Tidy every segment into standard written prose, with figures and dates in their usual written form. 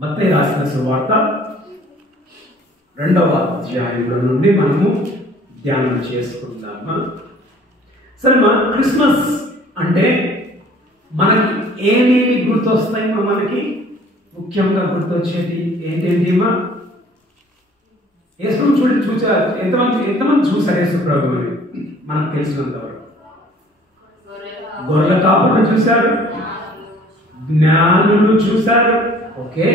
మత్తయి రాసిన సువార్త 2వ అధ్యాయంలో నుండి మనము ధ్యానం చేసుకుందామా. సరే, క్రిస్మస్ అంటే మనకి ఏమేమి గుర్తొస్తాయి? మనకి ముఖ్యంగా గుర్తొచ్చేది ఏంటేంటి? యేసుప్రభు చూసారు. ఎంతమంది చూసారు యేసుప్రభుని? మనకు తెలిసినంతవరకు గొర్రెల కాపులు చూశారు, జ్ఞానులు చూశారు. ఓకే,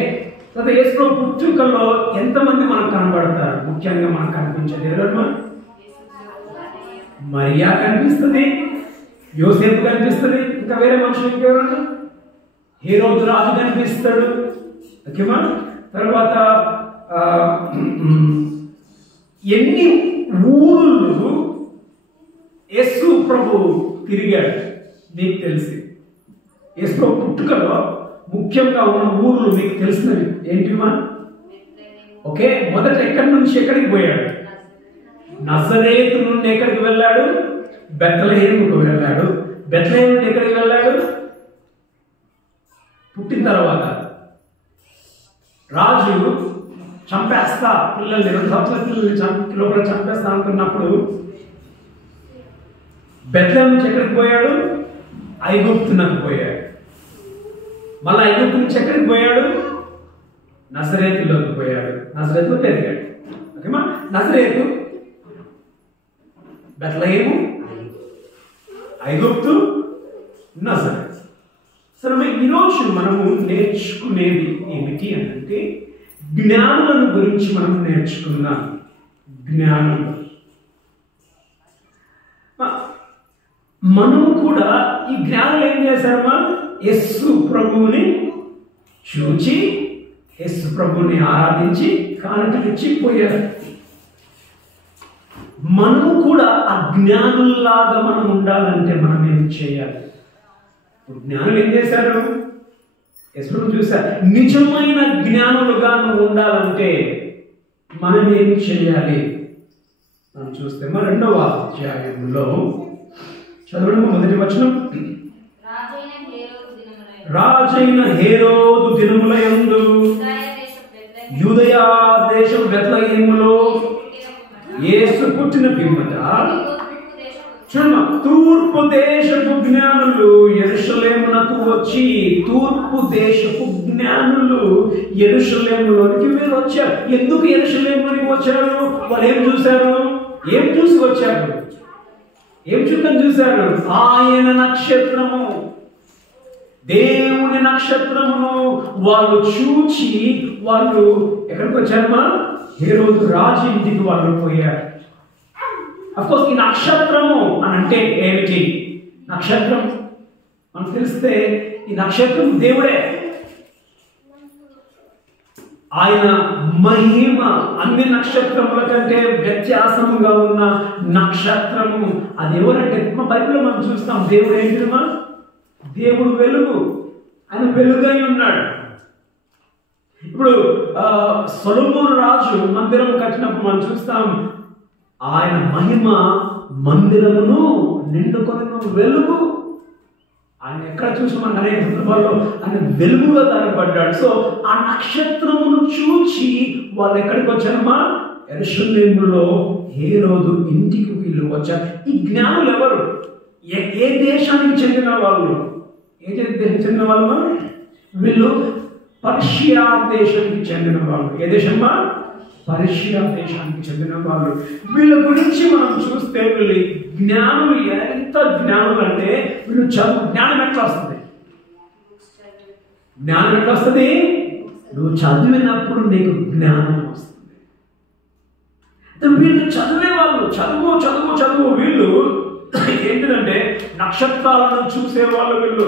తర్వాత యేసుప్రభు పుట్టుకలో ఎంతమంది మనకు కనబడతారు? ముఖ్యంగా మనకు కనిపించేది ఎవరమ్మా? మరియా కనిపిస్తుంది, యోసేపు కనిపిస్తుంది, ఇంకా వేరే మనుషులు ఇంకెవరన్నా? హేరోదు రాజు కనిపిస్తాడు. ఓకేమా? తర్వాత ఎన్ని ఊళ్ళు యేసు ప్రభు తిరిగాడు మీకు తెలిసి? యేసు ప్రభు పుట్టుకలో ముఖ్యంగా ఉన్న ఊర్లు మీకు తెలిసినవి ఏంటిమా? ఓకే, మొదట ఎక్కడి నుంచి ఎక్కడికి పోయాడు? నజరేతు నుండి ఎక్కడికి వెళ్ళాడు? బెత్లెహేముకు వెళ్ళాడు. బెత్లెహేము నుండి ఎక్కడికి వెళ్ళాడు? పుట్టిన తర్వాత రాజు చంపేస్తా పిల్లల్ని, 2 సంవత్సరాల పిల్లల్ని లోపల చంపేస్తా అనుకున్నప్పుడు బెత్లెహేము నుంచి ఎక్కడికి పోయాడు? ఐగుప్తునకు పోయాడు. మళ్ళీ ఐగుప్తు నుంచి ఎక్కడికి పోయాడు? నజరేతులోకి పోయాడు. నజరేతులో పెరిగాడు. ఓకేమా? నజరేతు, బెత్లెహేము, ఐగుప్తు, నజరేతు. సరే, ఈరోజు మనము నేర్చుకునేది ఏమిటి అంటే జ్ఞానులను గురించి మనం నేర్చుకున్నాం. జ్ఞానులు మనము కూడా ఈ జ్ఞానులు ఏం చేశారమ్మా? యేసు ప్రభువుని చూచి యేసు ప్రభువుని ఆరాధించి కానుకలిచ్చి పోయారు. మనము కూడా ఆ జ్ఞానుల్లాగా మనం ఉండాలంటే మనం ఏం చేయాలి? ఇప్పుడు జ్ఞానులు ఏం చేశారు? యేసు ప్రభు చూశారు. నిజమైన జ్ఞానులుగా నువ్వు ఉండాలంటే మనం ఏం చేయాలి? మనం చూస్తే 2వ అధ్యాయంలో చదవడం మొదటి వచనం. రాజైన హేరోదు దినములయందు యూదయా దేశం బెత్లెహేములో యేసు పుట్టిన పిమ్మట తూర్పు దేశపు జ్ఞానులు యెరూషలేమునకు వచ్చి, తూర్పు దేశపు జ్ఞానులు యెరూషలేములోనికి వీరు వచ్చారు. ఎందుకు యెరూషలేములోనికి వచ్చారు? వాళ్ళు ఏం చూశారు? ఏం చూసి వచ్చారు? ఏం చూశారు? ఆయన నక్షత్రము, దేవుని నక్షత్రమును వాళ్ళు చూచి వాళ్ళు ఎక్కడికి వచ్చారమ్మా? హేరోదు రాజు ఇంటికి వాళ్ళు పోయారు. అఫ్కోర్స్ ఈ నక్షత్రము అని అంటే ఏమిటి? నక్షత్రం మనకు తెలిస్తే ఈ నక్షత్రం దేవుడే. ఆయన మహిమ అన్ని నక్షత్రముల కంటే వ్యత్యాసముగా ఉన్న నక్షత్రము అది ఎవరంటే బైబిల్లో మనం చూస్తాం. దేవుడు ఏంటిమా? దేవుడు వెలుగు. ఆయన వెలుగై ఉన్నాడు. ఇప్పుడు సొలొమోను రాజు మందిరం కట్టినప్పుడు మనం చూస్తాం, ఆయన మహిమ మందిరమును నిండుకొని వెలుగు. ఆయన ఎక్కడ చూసామని అనేక సందర్భాల్లో ఆయన వెలుగుగా కనబడ్డాడు. సో ఆ నక్షత్రమును చూచి వాళ్ళు ఎక్కడికి వచ్చారమ్మా? యెరూషలేములో హేరోదు ఇంటికి వీళ్ళు వచ్చారు. ఈ జ్ఞానులు ఎవరు? ఏ దేశానికి చెందిన వాళ్ళు? ఏ దేశానికి చెందిన వాళ్ళు? వీళ్ళు పర్షియా దేశానికి చెందిన వాళ్ళు. ఏ దేశమ్మా? పర్షియా దేశానికి చెందిన వాళ్ళు. వీళ్ళ గురించి మనం చూస్తే వీళ్ళు జ్ఞానులు ఎంత జ్ఞానులు అంటే వీళ్ళు జ్ఞానం ఎట్లా వస్తుంది? జ్ఞానం ఎట్లా వస్తుంది? నువ్వు చదివినప్పుడు నీకు జ్ఞానం వస్తుంది. వీళ్ళు చదివే వాళ్ళు చదువు వీళ్ళు ఏంటిదంటే నక్షత్రాలను చూసేవాళ్ళు. వీళ్ళు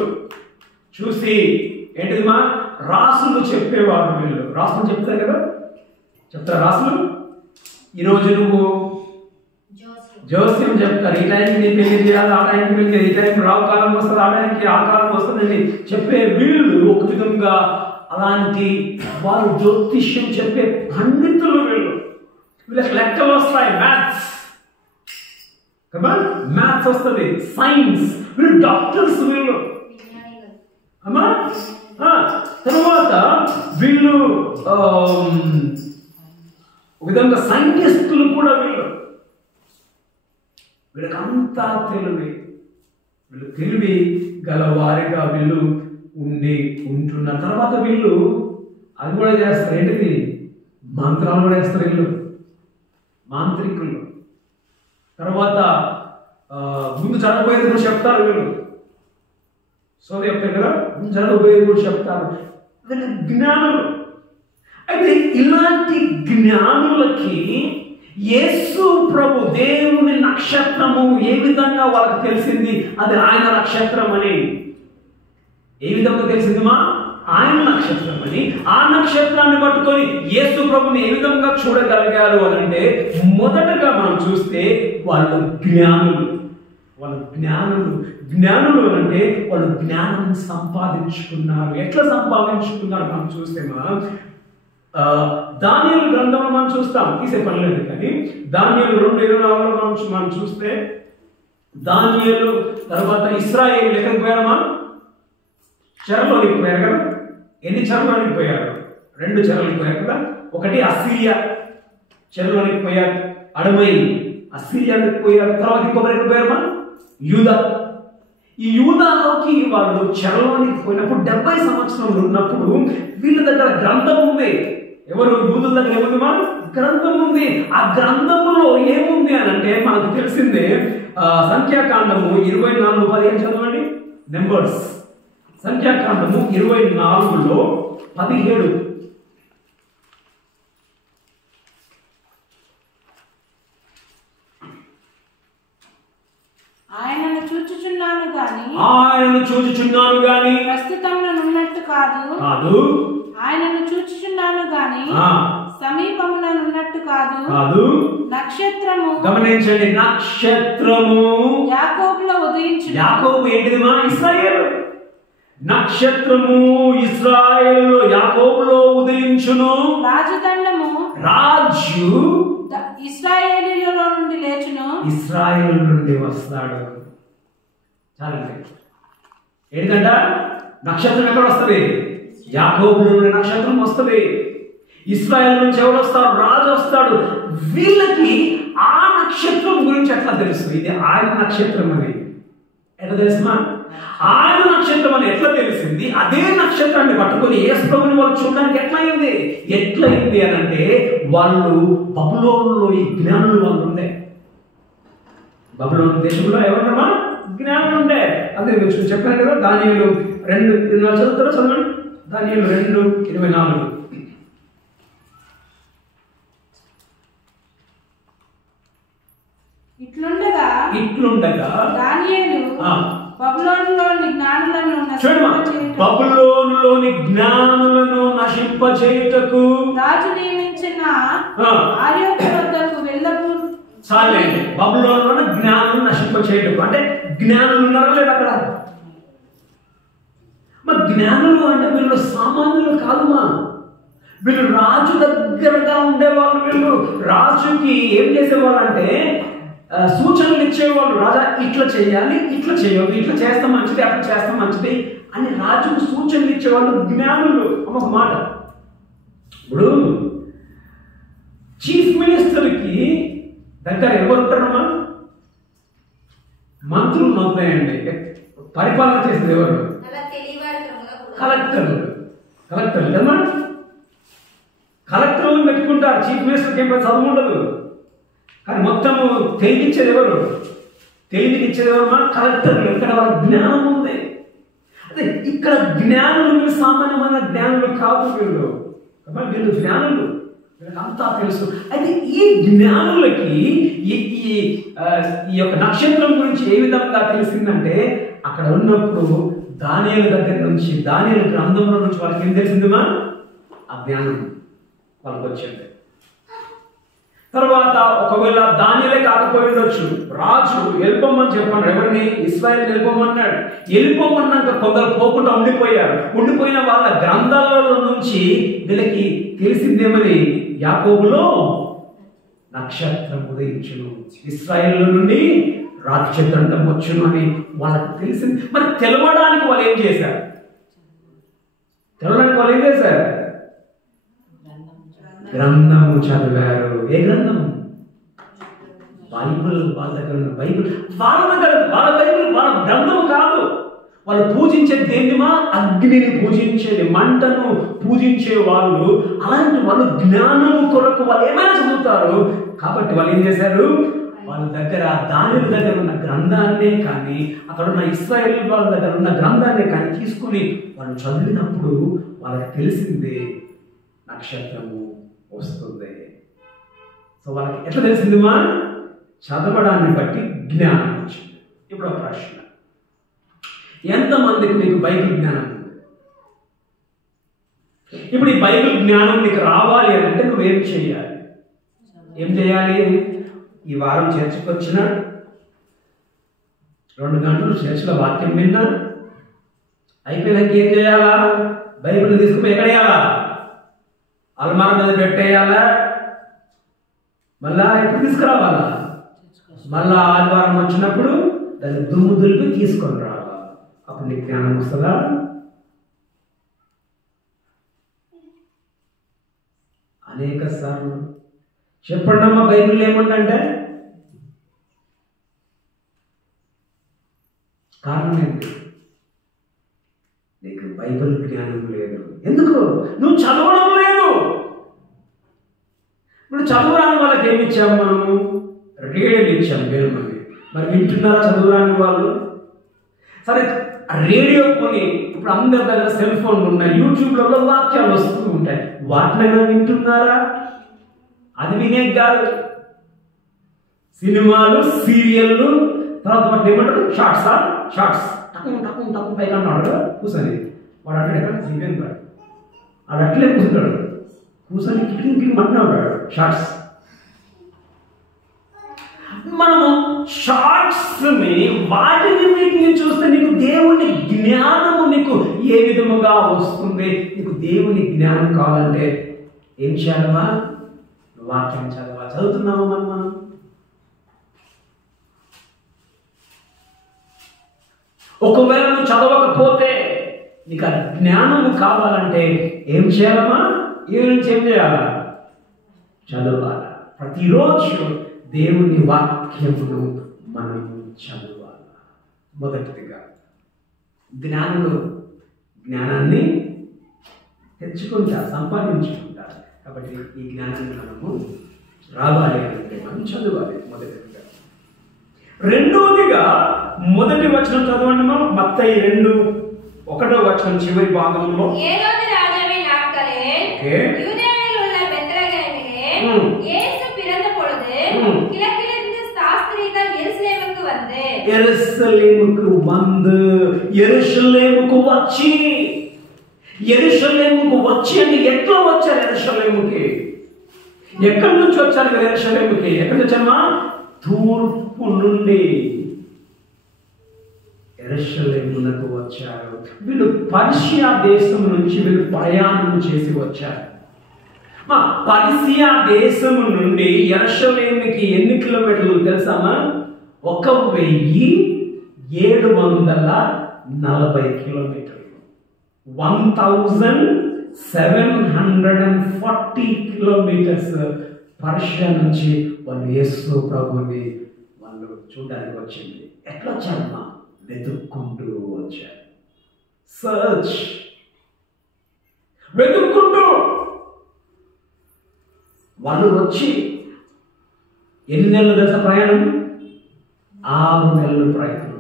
చూసి ఏంటిదిమా? రాసులు చెప్పేవాళ్ళు. వీళ్ళు రాసులు చెప్తారు కదా, చెప్తారు రాసులు. ఈరోజు నువ్వు జోస్యం చెప్తారు, ఈ టైంకి నీ పెళ్లి చేయాలి, ఆ టైంకి పెళ్లి, ఈ టైంకి రావు కాలం వస్తుంది, ఆ టైంకి ఆ కాలం వస్తుందని చెప్పే వీళ్ళు ఒక విధంగా అలాంటి వారు జ్యోతిష్యం చెప్పే పండితులు. వీళ్ళకి లెక్కలు వస్తాయి, మ్యాథ్స్ వస్తుంది, సైన్స్. వీళ్ళు డాక్టర్స్. వీళ్ళు అమ్మా తర్వాత వీళ్ళు విధంగా సైంటిస్టులు కూడా వీళ్ళకి అంతా వీళ్ళు తెలివి గలవారిగా వీళ్ళు ఉంటున్న తర్వాత వీళ్ళు అది కూడా చేస్తారు. ఏంటిది? మంత్రాలు కూడా వేస్తారు వీళ్ళు, మాంత్రికులు. తర్వాత ముందు జరగబోయేది కూడా చెప్తారు వీళ్ళు. సోది చెప్తారు కదా, ముందు జరగబోయేది కూడా చెప్తారు. వీళ్ళు జ్ఞానులు. అయితే ఇలాంటి జ్ఞానులకి యేసు ప్రభు దేవుని నక్షత్రము ఏ విధంగా వాళ్ళకి తెలిసింది? అది ఆయన నక్షత్రం అని. ఏ విధంగా తెలిసిందిమా? ఆయన నక్షత్రం అని. ఆ నక్షత్రాన్ని పట్టుకొని యేసు ప్రభుని ఏ విధంగా చూడగలిగారు అని అంటే, మొదటగా మనం చూస్తే వాళ్ళు జ్ఞానులు. జ్ఞానులు అంటే వాళ్ళు జ్ఞానం సంపాదించుకున్నారు. ఎట్లా సంపాదించుకున్నారు మనం చూస్తే దానియేలు గ్రంథంలో మనం చూస్తాం. తీసే పనిలేదు కానీ దానియేలు 2:24 మనం చూస్తే, దానియేలు తర్వాత ఇశ్రాయేలు ఎక్కడికి పోయారమ్మా? చెరలోనికి పోయారు కదా. ఎన్ని చెరలోనికి పోయారు? 2 చెరలోనికి పోయారు కదా. ఒకటి అసిరియా చెరలోనికి పోయారు, అడమై అసిరియానికి పోయారు. తర్వాత ఇంకొకరు ఎక్కడ పోయారమ్మా? యూదా. ఈ యూదాలోకి వాళ్ళు చెరలోనికి పోయినప్పుడు 70 సంవత్సరాలు ఉన్నప్పుడు వీళ్ళ దగ్గర గ్రంథం ఉంది. ఎవరు? యూదుల దగ్గర ఏముంది? గ్రంథం ఉంది. ఆ గ్రంథంలో ఏముంది అని అంటే మనకు తెలిసిందే. సంఖ్యాకాండము 24:15 చదవండి. నెంబర్స్ సంఖ్యాకాండము 24:17. ఆయనను చూచుచున్నాను గాని ప్రస్తుతంలో ఉన్నట్టు కాదు. ఆయనను చూచుచున్నాను గాని సమీపమున ఉన్నట్టు కాదు. నక్షత్రము, గమనించండి, నక్షత్రము యాకోబులో ఉదయించు. యాకోబు ఏంటిదిమా? ఇశ్రాయేలు. నక్షత్రము ఇశ్రాయేలులో యాకోబులో ఉదయించును. రాజదండము, రాజు ఇశ్రాయేలీయుల నుండి లేచును. ఇశ్రాయేలు నుండి వస్తాడు. చాలండి. ఏంటంట? నక్షత్రం ఎక్కడ వస్తుంది? యాకోబులో నుండి నక్షత్రం వస్తుంది. ఇశ్రాయేలు నుంచి ఎవరు వస్తారు? రాజు వస్తాడు. వీళ్ళకి ఆ నక్షత్రం గురించి ఎట్లా తెలుసు? ఇది ఆయన నక్షత్రం అని ఎట్లా తెలుసుమా? ఆయన నక్షత్రం అని ఎట్లా తెలిసింది? అదే నక్షత్రాన్ని పట్టుకొని యేసు ప్రభుని వాళ్ళు చూడడానికి ఎట్లయింది అని అంటే, వాళ్ళు బబులోనులో ఈ జ్ఞానులు వాళ్ళు ఉండే. బబులోను దేశంలో ఎవరన్నా జ్ఞానులు ఉండే. అదే చెప్పాను కదా. దానియేలు 2:24 చదువుతారా? చదవండి. దానియేలు 2:24. ఇట్లుండగా దానియేలు బబులోనులోని జ్ఞానులను నశింపచేయుటకు రాజు నియమించిన ఆర్యోకు వద్దకు వెళ్ళకు. చాలండి. బబులోనులో జ్ఞానులను నశింపచేయుటకు అంటే జ్ఞానులు ఉన్నారా లేదా అక్కడ? మరి జ్ఞానులు అంటే వీళ్ళు సామాన్యులు కాదుమా. వీళ్ళు రాజు దగ్గరగా ఉండేవాళ్ళు. వీళ్ళు రాజుకి ఏం చేసేవాళ్ళు అంటే సూచనలు ఇచ్చేవాళ్ళు. రాజా ఇట్లా చేయాలి, ఇట్లా చేయొద్దు, ఇట్లా చేస్తాం మంచిది, అట్లా చేస్తాం మంచిది అని రాజుకు సూచనలు ఇచ్చేవాళ్ళు జ్ఞానులు. ఒక మాట, ఇప్పుడు చీఫ్ మినిస్టర్కి దగ్గర ఎవరు ఉంటారమ్మా? మంత్రులు మొదలయ్యండి. పరిపాలన చేసేది ఎవరు? కలెక్టర్లు. కదమ్మా. కలెక్టర్లు పెట్టుకుంటారు. చీఫ్ మినిస్టర్కి ఏం చదువు ఉండదు. కానీ మొత్తము తెలివిచ్చేది ఎవరు? తెలివినిచ్చేది ఎవరమ్మా? కలెక్టర్లు. ఇక్కడ వాళ్ళ జ్ఞానం ఉంది. అదే ఇక్కడ జ్ఞానులు సామాన్యమైన జ్ఞానులు కాదు వీళ్ళు. వీళ్ళు జ్ఞానులు, వీళ్ళకి అంతా తెలుసు. అయితే ఈ జ్ఞానులకి ఈ యొక్క నక్షత్రం గురించి ఏ విధంగా తెలిసిందంటే, అక్కడ ఉన్నప్పుడు దానియేలు దగ్గర నుంచి, దానియేలు గ్రంథంలో నుంచి వాళ్ళకి ఏం తెలిసిందిమా? ఆ జ్ఞానం వాళ్ళకి వచ్చింది. తర్వాత ఒకవేళ దానియేలే కాకపోయి ఉండొచ్చు, రాజు వెళ్ళిపోమని చెప్పాడు. ఎవరిని? ఇశ్రాయేలు వెళ్ళిపోమన్నాడు. వెళ్ళిపోమన్నాక కొందరు పోకుండా ఉండిపోయారు. ఉండిపోయిన వాళ్ళ గ్రంథాలలో నుంచి వీళ్ళకి తెలిసిందేమని, యాకోబులో నక్షత్రం ఉదయించును, ఇశ్రాయేలు నుండి రాజ్యదండం వచ్చును అని వాళ్ళకి తెలిసింది. మరి తెలవడానికి వాళ్ళు ఏం చేశారు? గ్రంథము చదివారు. ఏ గ్రంథం? బైబిల్. వాళ్ళ దగ్గర ఉన్న బైబిల్, వాళ్ళ బైబిల్ వాళ్ళ గ్రంథం కాదు. వాళ్ళు పూజించే దేనిమా? అగ్నిని పూజించేది, మంటను పూజించే వాళ్ళు. అలాంటి వాళ్ళు జ్ఞానము కొరకు వాళ్ళు ఏమైనా చదువుతారు. కాబట్టి వాళ్ళు ఏం చేశారు? వాళ్ళ దగ్గర దానిల దగ్గర ఉన్న గ్రంథాన్నే కానీ, అక్కడ ఉన్న ఇశ్రాయేలు వాళ్ళ దగ్గర ఉన్న గ్రంథాన్నే కానీ తీసుకుని వాళ్ళు చదివినప్పుడు వాళ్ళకి తెలిసింది నక్షత్రము వస్తుంది. సో వాళ్ళకి ఎట్లా తెలిసిందిమా? చదవడాన్ని బట్టి జ్ఞానం వచ్చింది. ఇప్పుడు ఒక ప్రశ్న, ఎంతమందికి నీకు బైబిల్ జ్ఞానం ఉంది? ఇప్పుడు ఈ బైబిల్ జ్ఞానం నీకు రావాలి అంటే నువ్వేం చేయాలి? ఏం చేయాలి? ఈ వారం చర్చకు వచ్చిన 2 గంటలు చర్చలో వాక్యం విన్నా, అయిపోయినాక ఏం చేయాలా? బైబిల్ తీసుకుని ఎక్కడ వేయాలా? అల్మార మీద పెట్టేయాలా? మళ్ళా ఎప్పుడు తీసుకురావాలా? మళ్ళా ఆదివారం వచ్చినప్పుడు దాన్ని దుమ్ము దులిపి తీసుకొని రావాలా? అప్పుడు నీకు జ్ఞానం వస్తుందా? అనేక సార్లు చెప్పండి అమ్మా, బైబిల్ ఏముందంటే కారణం ఏంటి? నీకు బైబిల్ జ్ఞానం లేదు. ఎందుకు? నువ్వు చదవడం లేదు. ఇప్పుడు చదువురాని వాళ్ళకి ఏమి ఇచ్చాము మనము? రేడియోలు ఇచ్చాము వేరే మంది. మరి వింటున్నారా చదువురాని వాళ్ళు? సరే, రేడియో కొని ఇప్పుడు అందరి దగ్గర సెల్ ఫోన్లు ఉన్నాయి, యూట్యూబ్లలో వాక్యాలు వస్తూ ఉంటాయి, వాటినైనా వింటున్నారా? అది వినే కాదు. సినిమాలు, సీరియళ్ళు, తర్వాత వాటి ఏమంటారు? షార్ట్స్ టక్కు పైకి అన్నాడు కూర్చొని. వాడు అట్లా ఎక్కడ సీరియల్ కాదు, వాడు అట్లే కూర్చుంటాడు, కూర్చొని కిటికి అంటున్నాడు షార్ట్స్. మనము షార్ట్స్ని వీటిని చూస్తే నీకు దేవుని జ్ఞానము నీకు ఏ విధముగా వస్తుంది? నీకు దేవుని జ్ఞానం కావాలంటే ఏం చేయాలమ్మా? వాక్యం చదువుతున్నామా మనం? ఒకవేళ నువ్వు చదవకపోతే నీకు ఆ జ్ఞానము కావాలంటే ఏం చేయాలమ్మా? ఏం చేయాలా? చదవాలా. ప్రతిరోజు దేవుని వాక్యమును మనం చదవాలి. మొదటిదిగా జ్ఞానాన్ని తెచ్చుకుంటా, సంపాదించుకుంటా. కాబట్టి ఈ జ్ఞానాన్ని మనము రావాలి అంటే మనం చదవాలి మొదటిదిగా. రెండవదిగా మొదటి వచనం చదవండి. మత్తయి 2:1 చివరి భాగంలో యెరూషలేముకు వచ్చి అంటే ఎట్లా వచ్చారు? యెరూషలేముకి ఎక్కడి నుంచి వచ్చారు? యెరూషలేముకి ఎక్కడి నుంచి వచ్చామా? తూర్పు నుండి యెరూషలేమునకు వచ్చారు. వీళ్ళు పర్షియా దేశం నుంచి వీళ్ళు ప్రయాణం చేసి వచ్చారు. పర్షియా దేశం నుండి యెరూషలేముకి ఎన్ని కిలోమీటర్లు తెలుసామా? 1740 కిలోమీటర్లు. 1740 కిలోమీటర్స్ పర్షియా నుంచి వాళ్ళు యేసు ప్రభుని వాళ్ళు చూడడానికి వచ్చింది. ఎట్లా వచ్చారమ్మా? వెతుక్కుంటూ వచ్చారు. వెతుక్కుంటూ వాళ్ళు వచ్చి ఎన్ని నెలలు తెలుసా ప్రయాణం? 6 నెలలు ప్రయాణం.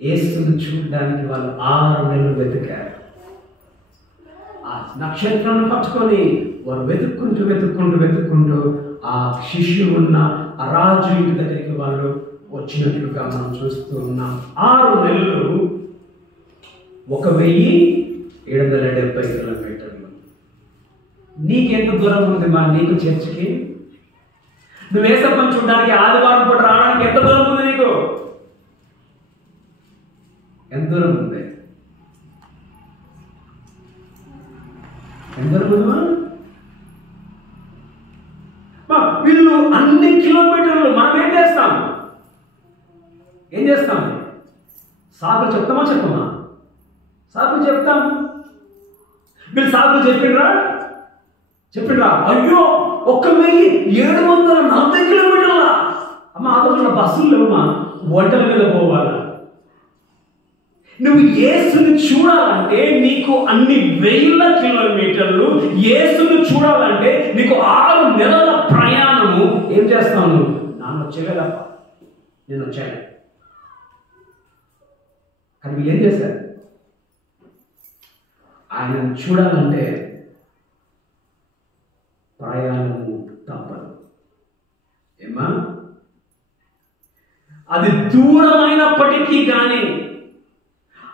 యేసుని చూడడానికి వాళ్ళు 6 నెలలు వెతికారు. ఆ నక్షత్రాన్ని పట్టుకొని వారు వెతుక్కుంటూ ఆ శిష్యుడు ఉన్న ఆ రాజు ఇంటి దగ్గరికి వాళ్ళు వచ్చినట్లుగా మనం చూస్తూ ఉన్నాం. 6 నెలలు 1770 కిలోమీటర్లు. నీకెంత దూరం ఉంది మా నీకు చర్చికి? నువ్వు యేసప్పని చూడడానికి ఆదివారం పూట రావడానికి ఎంత దూరం ఉంది నీకు? ఎంత దూరం ఉంది? ఎంత దూరం ఉందా? వీళ్ళు అన్ని కిలోమీటర్లు మనం ఏం చేస్తాం? సాకులు చెప్పమా? సాకులు చెప్తాం. వీళ్ళు సాకులు చెప్పిండ్రా? చెప్పిండ్రా? అయ్యో 1740 కిలోమీటర్ల. అమ్మ ఆ రోజున బస్సులు లేవమ్మా, ఒంటల మీద పోవాలా. నువ్వు యేసుని చూడాలంటే నీకు అన్ని వేల కిలోమీటర్లు, యేసుని చూడాలంటే నీకు 6 నెలల ప్రయాణము. ఏం చేస్తాను? నాన్న వచ్చేలేదప్ప, నేను వచ్చాను. కానీ వీళ్ళు ఏం చేశారు? ఆయనను చూడాలంటే ప్రయాణము తప్పదు. ఏమా? అది దూరమైనప్పటికీ కానీ,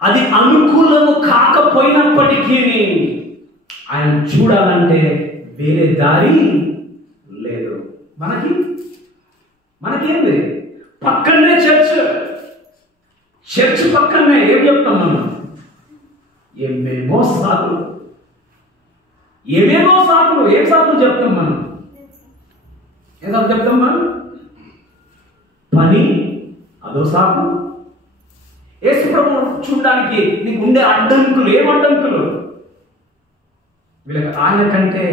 అది అనుకూలము కాకపోయినప్పటికీ ఆయన చూడాలంటే వేరే దారి లేదు. మనకేంది? పక్కనే చర్చ్ పక్కనే. ఏం చెప్తాం మనం? ఏమేమో సాకులు. ఏం సాకులు చెప్తాం మనం? ఏం సాకులు చెప్తాం మనం? పని అదో సాకు. యేసు ప్రభువు చూడడానికి నీకు ఉండే అడ్డంకులు, ఏం అడ్డంకులు? వీళ్ళకి ఆయన కంటే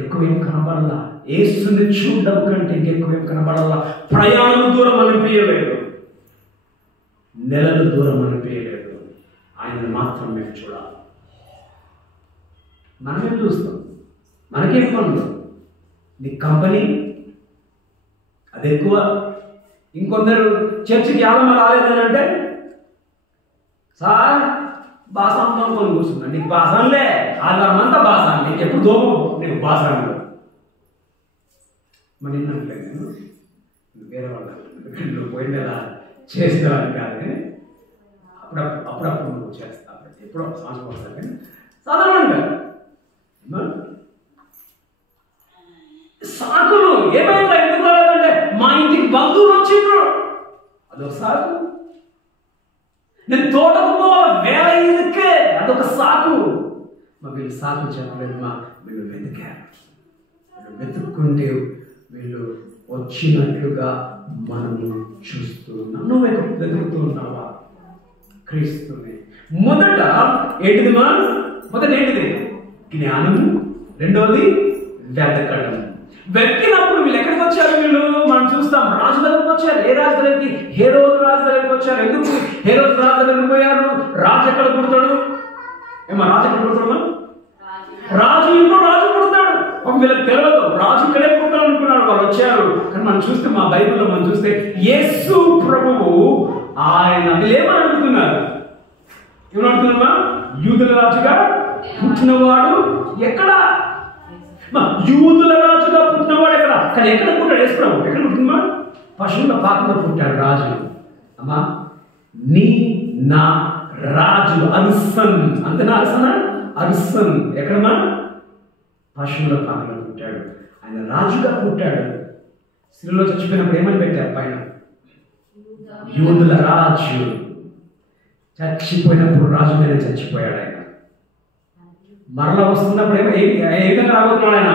ఎక్కువేం కనబడాల. యేసుని చూడడం కంటే ఇంకెక్కువేం కనబడాల. ప్రయాణం దూరం అనిపించలేదు, నెలలు దూరం అనిపించలేదు. ఆయనను మాత్రం మేము చూడాలి. మనమేం చూస్తాం? మనకేం పనులు? నీ కంపెనీ అది ఎక్కువ. ఇంకొందరు చర్చికి ఆలమ రాలేదనంటే, సార్ బాసాంతో కొని కూర్చున్నా. నీకు బాసాన్లే, ఆధారమంతా బాసాన్, నీకు ఎప్పుడు దోమం, నీకు బాసాన్లు. మరి నిన్నట్లే నేను వేరే వాళ్ళు పోయిందేలా చేస్తాను కాదు, కానీ అప్పుడప్పుడు నువ్వు చేస్తా. ఎప్పుడో సంవత్సరం వస్తాను కానీ సాధారణంగా సాకులు. ఏమైందా? ఎందుకు రాలేదంటే మా ఇంటికి బంధువులు వచ్చిండ్రు, అదొక సాకు. నేను తోటకు పోవాలి, వేల ఎందుకే, అదొక సాకు. మా వీళ్ళు సాకు చెప్పలేదు, వీళ్ళు వెతికారు. వీళ్ళు వెతుక్కుంటే వీళ్ళు వచ్చినట్లుగా మనము చూస్తున్నాం. నువ్వు వెతుకుతూ ఉన్నావా క్రీస్తుని? మొదట ఏంటిది? జ్ఞానము. రెండవది వెతకడం. వెతికినప్పుడు వీళ్ళు ఎక్కడికి వచ్చారు? వీళ్ళు మనం చూస్తాం, రాజు దగ్గరికి వచ్చారు. ఏ రాజు దగ్గరికి? హేరోదు రాజు దగ్గరికి వచ్చారు. ఎందుకు హేరోదు రాజు దగ్గరికి పోయారు? రాజు ఎక్కడ పుడతాడు? రాజు ఎక్కడ పుడతాడు? రాజు ఇంకో రాజు పుడతాడు. వీళ్ళకి తెలియదు, రాజు ఇక్కడే పుడతాడు అనుకున్నాడు. వాళ్ళు వచ్చారు. కానీ మనం చూస్తే, మా బైబిల్లో మనం చూస్తే యేసు ప్రభువు ఆయన వీళ్ళేమని అడుగుతున్నారు? ఏమని అడుగుతున్నామా? యూదుల రాజుగా పుట్టినవాడు ఎక్కడ? యూదుల రాజుగా పుట్టినవాడు ఎక్కడ? కానీ ఎక్కడ పుట్టాడు యేసు ప్రభు? ఎక్కడ పుట్టినమా? పశువుల పాకంలో పుట్టాడు రాజు. అమ్మా, నీ నా రాజు అరుసన్, అంతేనా? అరుసన్ ఎక్కడమ్మా? పశువుల పాకంలో పుట్టాడు. ఆయన రాజుగా పుట్టాడు. శిలువలో చచ్చిపోయినప్పుడు ఏమని పెట్టారు పైన? యూదుల రాజు. చచ్చిపోయినప్పుడు రాజు మీద చచ్చిపోయాడు ఆయన. మరలా వస్తున్నప్పుడు ఏ విధంగా రాబోతున్నాడు ఆయన?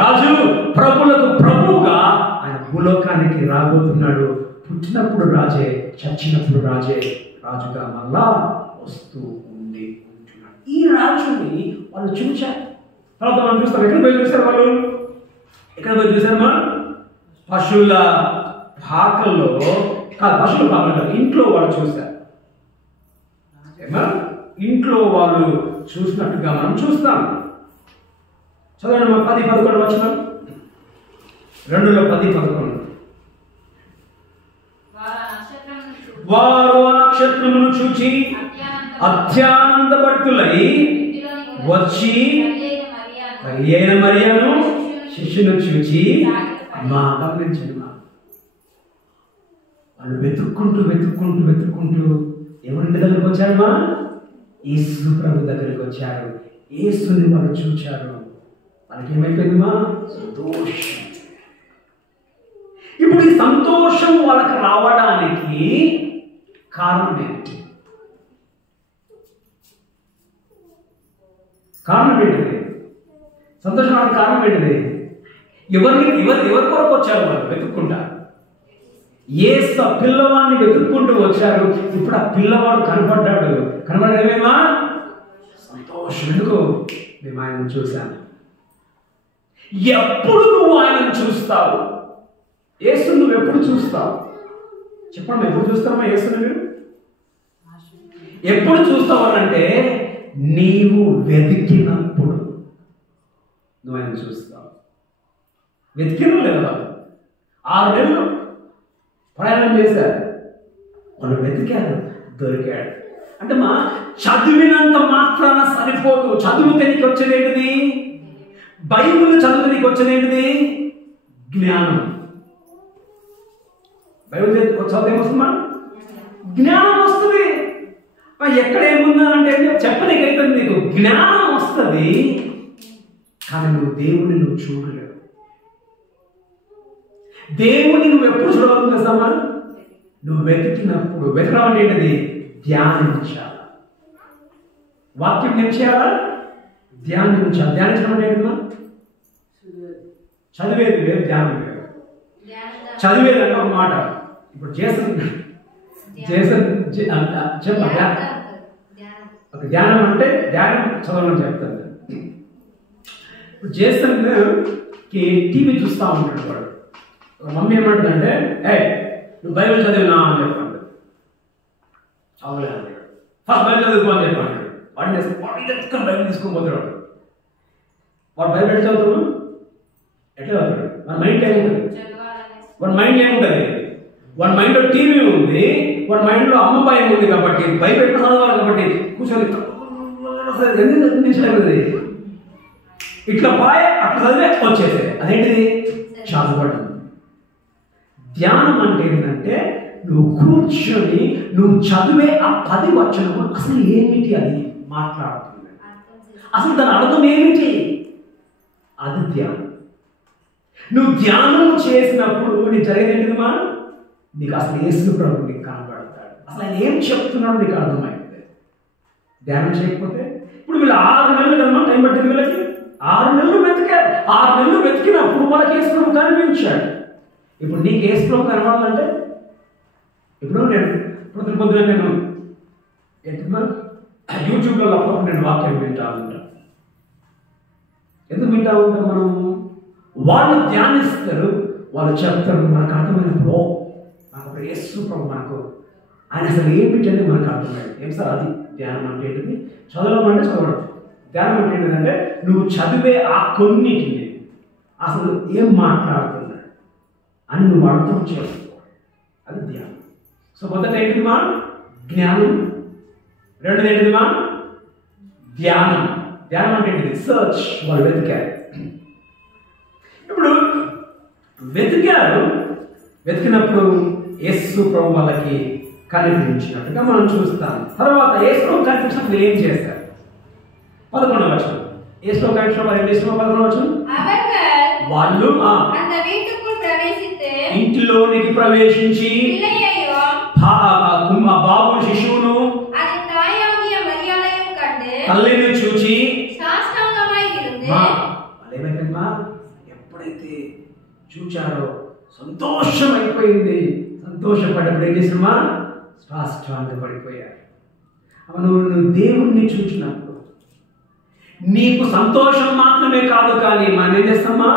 రాజు ప్రభులకు ప్రభువుగా ఆయన భూలోకానికి రాబోతున్నాడు. పుట్టినప్పుడు రాజే, చచ్చినప్పుడు రాజే, రాజుగా మళ్ళా వస్తూ ఉండి ఉంటున్నాడు. ఈ రాజుని వాళ్ళు చూశారు. తర్వాత మనం చూస్తాం, ఎక్కడ పోయి చూశారు వాళ్ళు? ఎక్కడ పోయి చూశారమ్మా? పశువుల పాకల్లో కాదు, పశువుల పాకల్లో ఇంట్లో వాళ్ళు చూశారు. ఏమా? ఇంట్లో వాళ్ళు చూసినట్టుగా మనం చూస్తాం. చదవండి 10-11 వచనం. 2:10-11. వారు నక్షత్రమును చూచి అత్యానందభరితులై వచ్చి మరియైన మరియను శిష్యును చూచి గమనించండి, వాళ్ళు వెతుక్కుంటూ ఎవరింటి దగ్గరికి వచ్చారమ్మా? యేసు ప్రభు దగ్గరికి వచ్చారు. యేసుని వాళ్ళు చూచారు. వాళ్ళకి ఏమైపోయిందమ్మా? సంతోషం. ఇప్పుడు ఈ సంతోషం వాళ్ళకి రావడానికి కారణం ఏంటి? సంతోషం రావడానికి కారణం ఏంటిది? ఎవరి కొరకు వచ్చారు వాళ్ళు వెతుక్కుంటారు? యేసు పిల్లవాడిని వెతుక్కుంటూ వచ్చారు. ఇప్పుడు ఆ పిల్లవాడు కనపడ్డామేమా? సంతోషం. ఎందుకు? మేము ఆయన చూశాను, ఎప్పుడు నువ్వు ఆయనను చూస్తావు? యేసును నువ్వు ఎప్పుడు చూస్తావు? చెప్పండి, ఎప్పుడు చూస్తావా యేసును? మీరు ఎప్పుడు చూస్తావు అంటే నీవు వెతికినప్పుడు నువ్వు ఆయన చూస్తావు. వెతికిన లేదా? వాళ్ళు 6 నెలలు ప్రయాణం చేశారు, వాళ్ళు వెతికారు, దొరికాడు. అంటే మా చదివినంత మాత్రాన సరిపోదు. చదివితే నీకు వచ్చేది ఏంటిది? బైబిల్ చదివితే నీకు వచ్చేది ఏంటిది? జ్ఞానం. బైబిల్ చదివితే ఏమొస్తుందా? జ్ఞానం వస్తుంది. ఎక్కడ ఏముందంటే చెప్పనీకైతే నీకు జ్ఞానం వస్తుంది, కానీ నువ్వు దేవుడిని నువ్వు చూడలేవు. దేవుని నువ్వు ఎప్పుడు చూడగలుగుతావా? నువ్వు వెతికినప్పుడు. వెతకడం అంటే ఏంటిది? ధ్యానించాలి. వాక్యం ఏం చేయాలా? ధ్యానించాలి. ధ్యానించడం అంటే ఏంటమ్మా? చదివేది వేరు, ధ్యానం వేరు. చదివేది అంటే ఒక మాట. ఇప్పుడు చేసన్ చెప్ప ఒక ధ్యానం అంటే ధ్యానం చదవమని చెప్తాను. ఇప్పుడు చేసన్ టీవీ చూస్తూ ఉంటాడు వాడు. మమ్మీ ఏమంటుందంటే, నువ్వు బైబిల్ చదివినా అని చెప్పండి. చదవలేదు ఫస్ట్ బైబిల్ చదువుకో అని చెప్పండి. వాడిని బైబిల్ తీసుకొని పోతాడు. వాడు బైబిల్ ఎట్లా చదువుతాడు? ఎట్లా చదువుతాడు? మన మైండ్ ఏముంటుంది? వాడి మైండ్ ఏముంటుంది? వాడి మైండ్లో టీవీ ఉంది, వాడి మైండ్లో అమ్మ భయం ఉంది. కాబట్టి బైబిల్ ఎట్లా చదవాలి? కాబట్టి కూర్చొని ఇట్లా పాయ అట్లా చదివే వచ్చేసే. అదేంటిది? చదవడం. ధ్యానం అంటే ఏంటంటే నువ్వు కూర్చొని నువ్వు చదివే ఆ 10 వచనము అసలు ఏమిటి అది మాట్లాడుతుంది, అసలు దాని అర్థం ఏమిటి, అది ధ్యానం. నువ్వు ధ్యానం చేసినప్పుడు నీకు జరిగేదేంటిదమ్మా? నీకు అసలు యేసు ప్రభు నీకు కనబడతాడు. అసలు ఆయన ఏం చెప్తున్నాడు నీకు అర్థమైంది. ధ్యానం చేయకపోతే ఇప్పుడు వీళ్ళు 6 నెలలు కన్నా టైం పట్టింది. వీళ్ళకి 6 నెలలు వెతికారు. 6 నెలలు వెతికినప్పుడు వాళ్ళకి యేసు ప్రభు కనిపించాడు. ఇప్పుడు నీకు యేసు ప్రభు కనబడాలంటే ఇప్పుడు నేను పొద్దున నేను యూట్యూబ్లో అప్పుడు నేను వాక్యం వింటా ఉంటాను. ఎందుకు వింటా ఉంటాం? మనం వాళ్ళు ధ్యానిస్తారు, వాళ్ళు చెప్తారు, మనకు అర్థమైనప్పుడు నాకు యేసు ప్రభు మనకు ఆయన అసలు ఏమిటంటే మనకు అర్థమైంది. ఏం సార్ అది ధ్యానం అంటే ఏంటిది? చదవడం అంటే చదవడం. ధ్యానం అంటే ఏంటిదంటే నువ్వు చదివే ఆ కొన్నిటిని అసలు ఏం మాట్లాడుతున్నాడు అని నువ్వు అర్థం చేసుకో. అది ధ్యానం. సో మొదట ఏంటిదిమా? జ్ఞానం. రెండోది ఏంటిదిమా? ధ్యానం. ధ్యానం అంటే ఏంటిది? సర్చ్. వాళ్ళు వెతికారు. ఇప్పుడు వెతికినప్పుడు యేసు ప్రభు వాళ్ళకి కనిపించినట్టుగా మనం చూస్తాం. తర్వాత యేసు ప్రభు కనిపించినప్పుడు ఏం చేశారు? 11వ వచనం. యేసు ప్రభు కనిపించిన 11వ వచనం. వాళ్ళు ఇంటిలోనికి ప్రవేశించి బాబు శిశువును తల్లిని చూచి ఏమైపోయిందా? ఎప్పుడైతే చూచారో సంతోషం అయిపోయింది. సంతోషపడ్డప్పుడు ఏం చేసినమా? స్పష్టంగా పడిపోయారు. నువ్వు దేవుణ్ణి చూచినప్పుడు నీకు సంతోషం మాత్రమే కాదు, కానీ మనం ఏం చేస్తామా?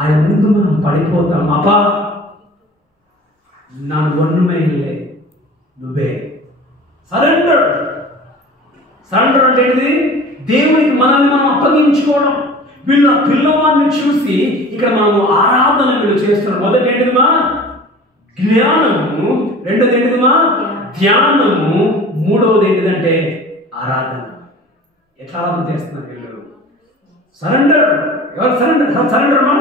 ఆయన ముందు మనం పడిపోతాం. అబ్బా నన్ను ఒన్నుమైలే, నువ్వే. సరెండర్. సరెండర్ అంటే ఏంటిది? దేవునికి మనల్ని మనం అప్పగించుకోవడం. వీళ్ళు పిల్లవాడిని చూసి ఇక్కడ మనము ఆరాధన వీళ్ళు చేస్తున్నాం. మొదటి ఏంటిదిమా? జ్ఞానము. రెండోది ఏంటిదిమా? ధ్యానము. మూడవది ఏంటిదంటే ఆరాధన. ఎట్లా ఆరాధన చేస్తున్నారు వీళ్ళు? సరెండర్. ఎవరు సరెండర్? సరెండర్ మా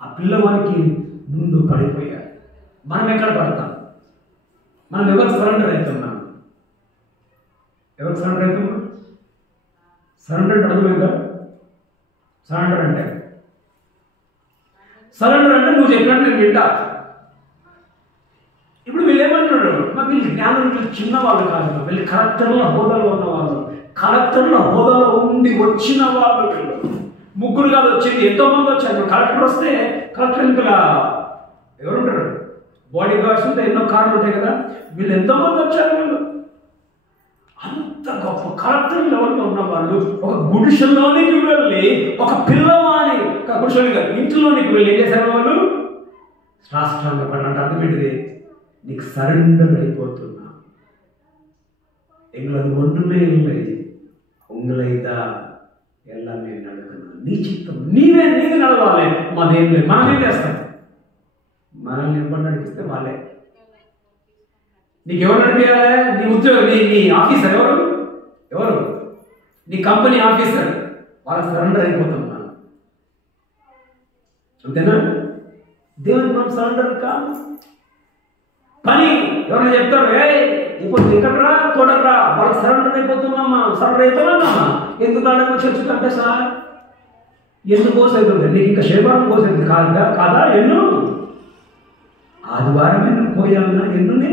ఆ పిల్లవానికి ముందు పడిపోయారు. మనం ఎక్కడ పడతాం? మనం ఎవరు సరెండర్ అవుతున్నాం? ఎవరు సరెండర్ అవుతున్నాం? సరెండర్ అంటే అర్థమైందా? సరెండర్ అంటే నువ్వు చెప్పినట్టు నేను వింటా. ఇప్పుడు వీళ్ళు ఏమంటున్నారు? వీళ్ళు జ్ఞానం చిన్నవాళ్ళు కాదు, వీళ్ళు కలెక్టర్ల హోదాలో ఉన్నవాళ్ళు, కలెక్టర్ల హోదాలో ఉండి వచ్చిన వాళ్ళు. వీళ్ళు ముగ్గురు కాదు వచ్చింది, ఎంతో మంది వచ్చారు. కలెక్టర్ వస్తే కలెక్టర్ ఇంకా ఎవరుంటారు? బాడీ గార్డ్స్ ఉంటే ఎన్నో కార్లు ఉంటాయి కదా. వీళ్ళు ఎంతో మంది వచ్చారు. వీళ్ళు అంత గొప్ప కలెక్టర్ లెవెల్లో ఉన్న వాళ్ళు ఒక గుడిసెల్లోనికి వెళ్ళి ఒక పిల్లవాని, ఒక కూర్చొని ఇంట్లోనికి వెళ్ళి ఏం చేశారు వాళ్ళు? సాష్టాంగ పడినట్టు అర్థం ఏంటిది? నీకు సరెండర్ అయిపోతున్నా. எங்களது ஒன்றுமே இல்லை, உங்களை தான் எல்லாமே நடக்கணும், నీ చిత్తం నీవే నడవాలి, మాదేం లేదు. మనం ఏం చేస్తాం? మనల్ని ఎవరు నడిపిస్తే వాళ్ళే. నీకు ఎవరు నడిపించాలి? నీ ఉద్యోగం, నీ ఆఫీసర్ ఎవరు? నీ కంపెనీ ఆఫీసర్. వాళ్ళకి సరెండర్ అయిపోతాం మనం, అంతేనా? దేవునికి మనం సరెండర్ కాదు. పని ఎవరైనా చెప్తారు, ఇప్పుడు ఇక్కడరా తోడరా, వాళ్ళకి సరెండర్ అయిపోతున్నామా? సరెండర్ అయిపోతున్నామా? ఎందుకు రావడం చర్చ కంటే సార్ ఎందుకు కోసవుతుంది? నీకు ఇంకా శనివారం కోసవుతుంది కాదా? ఎన్ను ఆదివారం ఎన్ను పోయాలన్నా ఎన్నుని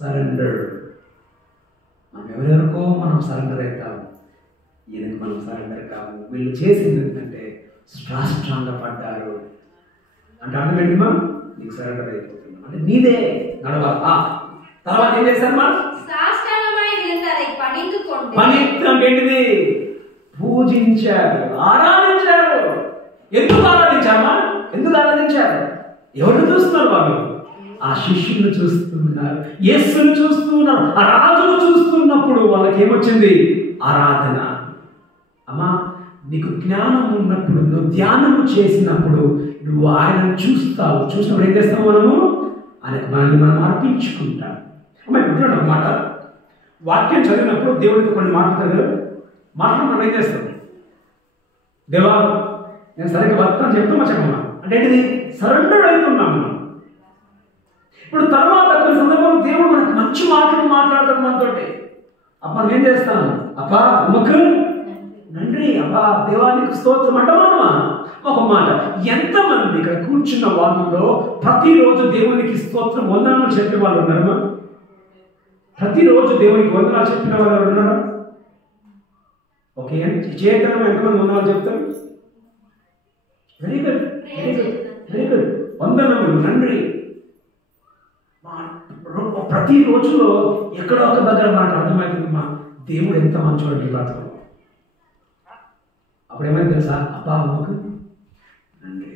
సరెండర్. మనం ఎవరెవరికో మనం సరెండర్ అవుతాము, ఈయనకు మనం సరెండర్ కావు. వీళ్ళు చేసింది ఏంటంటే స్ట్రాంగ్గా పడ్డారు అంటే అర్థం ఏంటిమా? నీకు సరెండర్ అయిపోతున్నాం అంటే నీదే నడవాలి. తర్వాత ఏం చేశారమ్మా? పని ఏంటిది? పూజించారు, ఆరాధించారు. ఎందుకు ఆరాధించారమ్మా? ఎందుకు ఆరాధించారు? ఎవరు చూస్తున్నారు? వాళ్ళు ఆ శిష్యులు చూస్తున్నారు, యేసును చూస్తున్నారు, ఆ రాజును చూస్తున్నప్పుడు వాళ్ళకి ఏమొచ్చింది? ఆరాధన. అమ్మా, నీకు జ్ఞానం ఉన్నప్పుడు, నువ్వు ధ్యానము చేసినప్పుడు నువ్వు ఆయనను చూస్తావు. చూసినప్పుడు ఏం చేస్తావు? మనల్ని మనం అర్పించుకుంటాం. అమ్మ, ఇప్పుడు అన్నమాట వాక్యం చదివినప్పుడు దేవుడికి కొన్ని మాట్లాడతారు. మనం ఏం చేస్తాం? దేవా, నేను సరిగ్గా వర్తనం చెప్తామా చెప్పమ్మా అంటే ఏంటిది? సరెండర్ అవుతున్నాం మనం. ఇప్పుడు తర్వాత కొన్ని సందర్భంలో దేవుడు మనకు మంచి మాటలు మాట్లాడతాడు మనతోటి. అప్పుడు మనం ఏం చేస్తాం? అప్పా ఉమకు నండ్రి, అబ్బా దేవానికి స్తోత్రం అంటామా? ఒక మాట. ఎంతమంది ఇక్కడ కూర్చున్న వాళ్ళలో ప్రతిరోజు దేవునికి స్తోత్రం వందనాలు చెప్పే వాళ్ళు ఉన్నారమ్మా? ప్రతిరోజు దేవునికి వందనాలు చెప్పిన వాళ్ళు ఉన్నారా? ఓకే, చేయటం ఎంతమంది వందనాలు చెప్తారు? Very good, very good. వందనములు, నండ్రి. ప్రతి రోజులో ఎక్కడో ఒక దగ్గర మనకు అర్థమవుతుందమ్మా దేవుడు ఎంత మంచివాడు ఈ బ్రతుకు. అప్పుడు ఏమైంది తెలుసా? అబ్బా అమ్మకు నండి.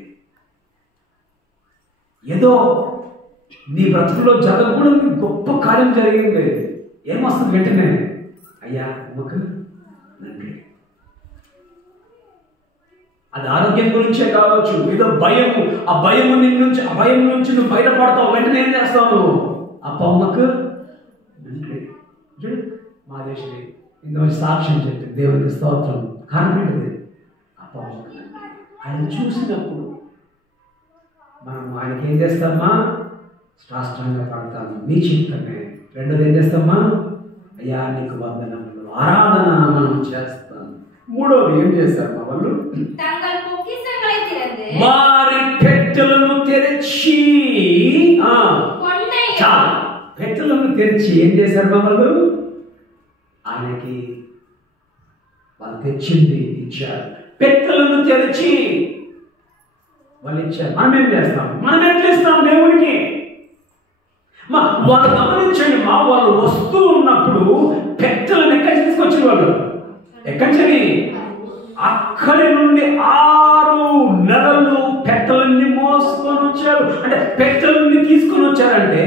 ఏదో నీ బ్రతుకులో జరగకూడదు గొప్ప కార్యం జరిగింది. ఏమొస్తుంది వెంటనే? అయ్యా అమ్మకు నండి. అది ఆరోగ్యం గురించే కావచ్చు, ఏదో భయము, ఆ భయం నుంచి నువ్వు బయటపడతావు. వెంటనే ఏం చేస్తావు? అప్ప అమ్మకు నండి. మా దేశం ఇంత సాక్ష్యం చెప్పి దేవునికి స్తోత్రం. కారణం ఏంటిది? అప్ప అమ్మకు నండి. ఆయన చూసినప్పుడు మనం ఆయనకి ఏం చేస్తామా? స్పష్టంగా పడతాము, నీ చిత్తమే. రెండోది ఏం చేస్తామా? అయ్యా నీకు వందనములు, ఆరాధన మనం చేస్తాం. మూడోది ఏం చేస్తారు మా వాళ్ళు? వారి పెట్టెలను తెరిచి, చాలు, పెట్టెలను తెరిచి ఏం చేశారు మా వాళ్ళు? ఆయనకి వాళ్ళు తెచ్చింది ఇచ్చారు. పెట్టెలను తెరిచి వాళ్ళు ఇచ్చారు. మనం ఏం చేస్తాం? మనం ఏం చేస్తాం దేవునికి? వాళ్ళు గమనించండి, వాళ్ళు వస్తూ ఉన్నప్పుడు పెట్టెలను ఎక్కడి తీసుకొచ్చిన వాళ్ళు? ఎక్కడి? అక్కడి నుండి 6 నెలలు పెట్టెలన్నీ మోసుకొని వచ్చారు. అంటే పెట్టెలన్నీ తీసుకొని వచ్చారంటే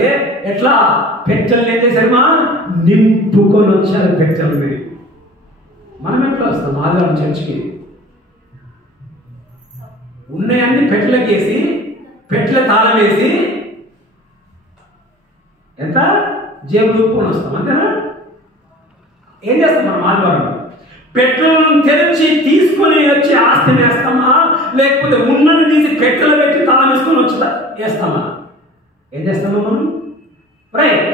ఎట్లా? పెట్టెలు ఏం చేశారమ్మా? నింపుకొని వచ్చారు పెట్టెలని. మనం ఎట్లా వస్తాం ఆదివారం చర్చికి? ఉన్నాయన్ని పెట్టెలకేసి, పెట్టెల తాళం వేసి ఎంత జేబులు ఊపుకొని వస్తాం, అంతేనా? ఏం చేస్తాం మనం ఆదివారం? పెట్టెలను తెరిచి తీసుకొని వచ్చి ఆస్తి వేస్తామా, లేకపోతే ఉన్నది తీసి పెట్టెలు పెట్టి తాళం వేసుకొని వచ్చి వేస్తామా? ఏం చేస్తామా మనం? రైట్,